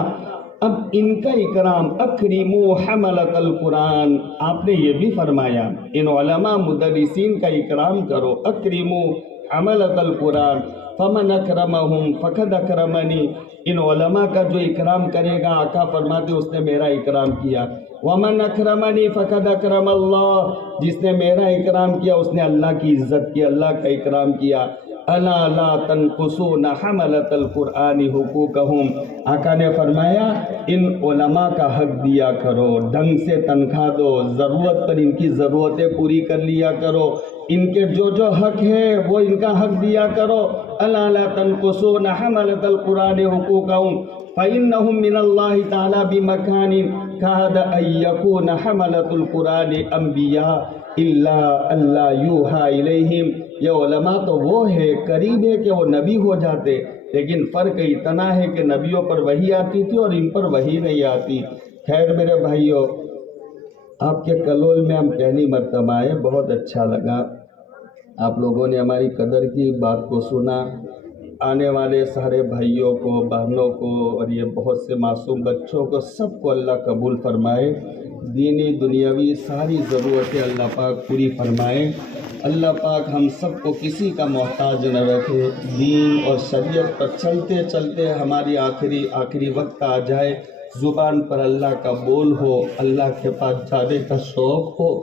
اب ان کا اکرام، اکرموا حملۃ القرآن، آپ نے یہ بھی فرمایا ان علماء مدرسین کا اکرام کرو، اکرموا حملۃ القرآن فمن اکرمہم فقد اکرمنی، ان علماء کا جو اکرام کرے گا آقا فرماتے اس نے میرا اکرام کیا، ومن اکرمنی فقد اکرم اللہ، جس نے میرا اکرام کیا اس نے اللہ کی عزت کی، اللہ کا اکرام کیا۔ الا لا تنقصون حملۃ القرآن حقوقہم، آقا نے فرمایا ان علماء کا حق دیا کرو، ڈھنگ سے تنخواہ دو، ضرورت پر ان کی ضرورتیں پوری کر لیا کرو، ان کے جو حق ہے وہ ان کا حق دیا کرو۔ الا لا تنقصون حملۃ القرآن حقوقہم فإنہم من اللہ تعالی بمکان کاد ان یکون حملۃ القرآن انبیاء الا اللہ یوحا الیہم، یہ علماء تو وہ ہے قریب ہے کہ وہ نبی ہو جاتے، لیکن فرق اتنا ہے کہ نبیوں پر وحی آتی تھی اور ان پر وحی نہیں آتی۔ خیر میرے بھائیوں، آپ کے کلول میں ہم پہلی مرتبہ آئے، بہت اچھا لگا، آپ لوگوں نے ہماری قدر کی بات کو سنا، آنے والے سارے بھائیوں کو، بہنوں کو اور یہ بہت سے معصوم بچوں کو سب کو اللہ قبول فرمائے، دینی دنیاوی ساری ضرورتیں اللہ پاک پوری فرمائے، اللہ پاک ہم سب کو کسی کا محتاج نہ رکھے، دین اور شریعت پر چلتے چلتے ہماری آخری وقت آ جائے، زبان پر اللہ کا بول ہو، اللہ کے پاس جانے کا شوق ہو،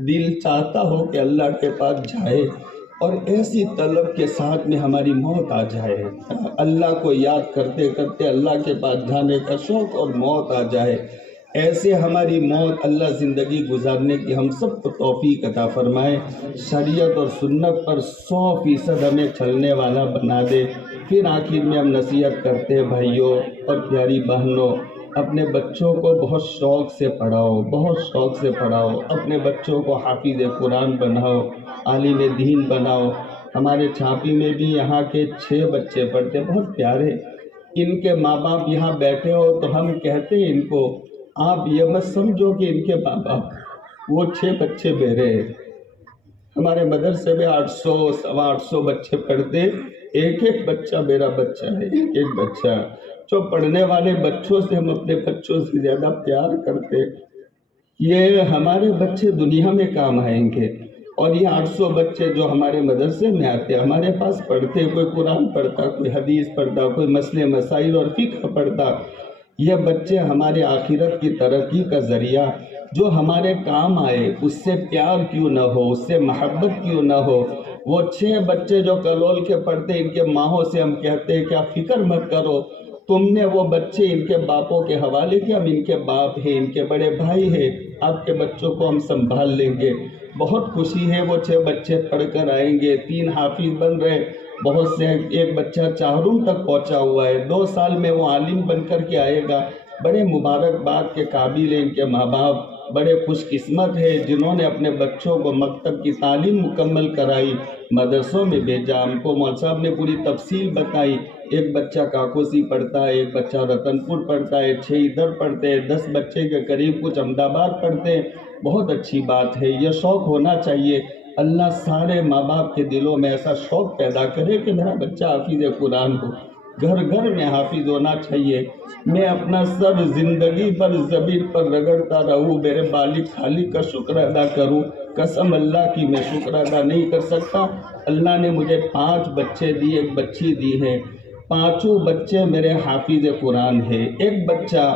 دل چاہتا ہو کہ اللہ کے پاس جائے اور ایسی طلب کے ساتھ میں ہماری موت آ جائے، اللہ کو یاد کرتے کرتے اللہ کے پاس جانے کا شوق اور موت آ جائے، ایسے ہماری موت اللہ زندگی گزارنے کی ہم سب کو توفیق عطا فرمائے، شریعت اور سنت پر 100% ہمیں چلنے والا بنا دے۔ پھر آخر میں ہم نصیحت کرتے ہیں بھائیوں اور پیاری بہنوں، اپنے بچوں کو بہت شوق سے پڑھاؤ، بہت شوق سے پڑھاؤ، اپنے بچوں کو حافظ قرآن بناؤ، عالم دین بناؤ۔ ہمارے چھاپی میں بھی یہاں کے 6 بچے پڑھتے، بہت پیارے، ان کے ماں باپ یہاں بیٹھے ہو تو ہم کہتے ہیں ان کو، آپ یہ مت سمجھو کہ ان کے ماں باپ، وہ 6 بچے میرے ہیں۔ ہمارے مدرسے میں 800 سوا 800 بچے پڑھتے، ایک بچہ میرا بچہ ہے، ایک بچہ، جو پڑھنے والے بچوں سے ہم اپنے بچوں سے زیادہ پیار کرتے، یہ ہمارے بچے دنیا میں کام آئیں گے۔ اور یہ 800 بچے جو ہمارے مدرسے میں آتے، ہمارے پاس پڑھتے، کوئی قرآن پڑھتا، کوئی حدیث پڑھتا، کوئی مسئلے مسائل اور فقہ پڑھتا، یہ بچے ہمارے آخرت کی ترقی کا ذریعہ، جو ہمارے کام آئے، اس سے پیار کیوں نہ ہو، اس سے محبت کیوں نہ ہو۔ وہ 6 بچے جو کلول کے پڑھتے، ان کے ماہوں سے ہم کہتے ہیں کہ آپ فکر مت کرو، تم نے وہ بچے ان کے باپوں کے حوالے کیا، ہم ان کے باپ ہیں، ان کے بڑے بھائی ہیں، آپ کے بچوں کو ہم سنبھال لیں گے۔ بہت خوشی ہے، وہ 6 بچے پڑھ کر آئیں گے، 3 حافظ بن رہے، بہت سے، ایک بچہ چاروں تک پہنچا ہوا ہے، 2 سال میں وہ عالم بن کر کے آئے گا۔ بڑے مبارکباد کے قابل ہیں ان کے ماں باپ، بڑے خوش قسمت ہے جنہوں نے اپنے بچوں کو مکتب کی تعلیم مکمل کرائی، مدرسوں میں بھیجا۔ ہم کو مول صاحب نے پوری تفصیل بتائی، ایک بچہ کاکوسی پڑھتا ہے، ایک بچہ رتن پور پڑھتا ہے، 6 ادھر پڑھتے ہیں، 10 بچے کے قریب کچھ احمد آباد پڑھتے ہیں۔ بہت اچھی بات ہے، یہ شوق ہونا چاہیے۔ اللہ سارے ماں باپ کے دلوں میں ایسا شوق پیدا کرے کہ میرا بچہ حافظ قرآن ہو، گھر گھر میں حافظ ہونا چاہیے۔ میں اپنا سر زندگی پر زمین پر رگڑتا رہوں، میرے بالغ خالق کا شکر ادا کروں، قسم اللہ کی میں شکر ادا نہیں کر سکتا۔ اللہ نے مجھے 5 بچے دیے، ایک بچی دی ہے، 5 بچے میرے حافظ قرآن ہے۔ ایک بچہ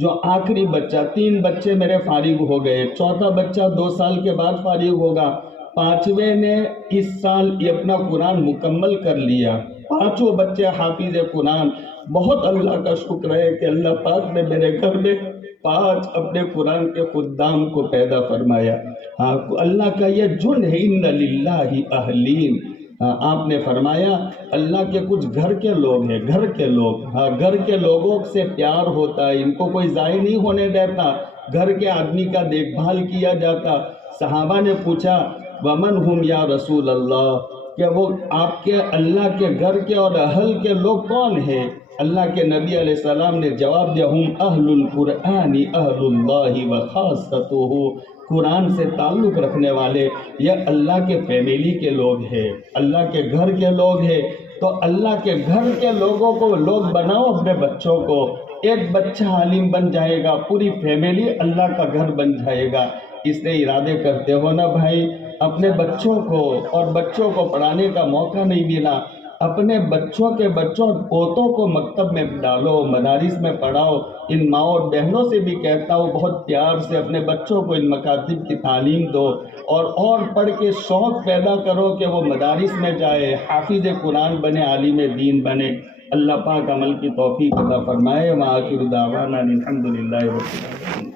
جو آخری بچہ، 3 بچے میرے فارغ ہو گئے، چوتھا بچہ 2 سال کے بعد فارغ ہوگا، 5ویں نے اس سال یہ اپنا قرآن مکمل کر لیا۔ 5 بچے حافظ قرآن۔ بہت اللہ کا شکر ہے کہ اللہ پاک نے میرے گھر میں 5 اپنے قرآن کے خدام کو پیدا فرمایا۔ ہاں، اللہ کا یہ جن ہے، ان للہ اہلین۔ آپ نے فرمایا اللہ کے کچھ گھر کے لوگ ہیں، گھر کے لوگ، ہاں، گھر کے لوگوں سے پیار ہوتا ہے، ان کو کوئی ضائع نہیں ہونے دیتا، گھر کے آدمی کا دیکھ بھال کیا جاتا۔ صحابہ نے پوچھا ومن ہم یا رسول اللہ، کہ وہ آپ کے اللہ کے گھر کے اور اہل کے لوگ کون ہیں؟ اللہ کے نبی علیہ السلام نے جواب دیا ہم اہل القرآن اہل اللہ وخاصتہ، قرآن سے تعلق رکھنے والے یہ اللہ کے فیملی کے لوگ ہیں، اللہ کے گھر کے لوگ ہیں۔ تو اللہ کے گھر کے لوگوں کو لوگ بناؤ اپنے بچوں کو، ایک بچہ عالم بن جائے گا، پوری فیملی اللہ کا گھر بن جائے گا۔ اس لیے ارادے کرتے ہو نا بھائی، اپنے بچوں کو اور بچوں کو پڑھانے کا موقع نہیں ملا، اپنے بچوں کے بچوں پوتوں کو مکتب میں ڈالو، مدارس میں پڑھاؤ۔ ان ماں اور بہنوں سے بھی کہتا ہوں بہت پیار سے اپنے بچوں کو ان مکاتب کی تعلیم دو، اور پڑھ کے شوق پیدا کرو کہ وہ مدارس میں جائے، حافظ قرآن بنے، عالم دین بنے۔ اللہ پاک عمل کی توفیق عطا فرمائے۔ وآخر دعوانا الحمدللہ رب العالمین۔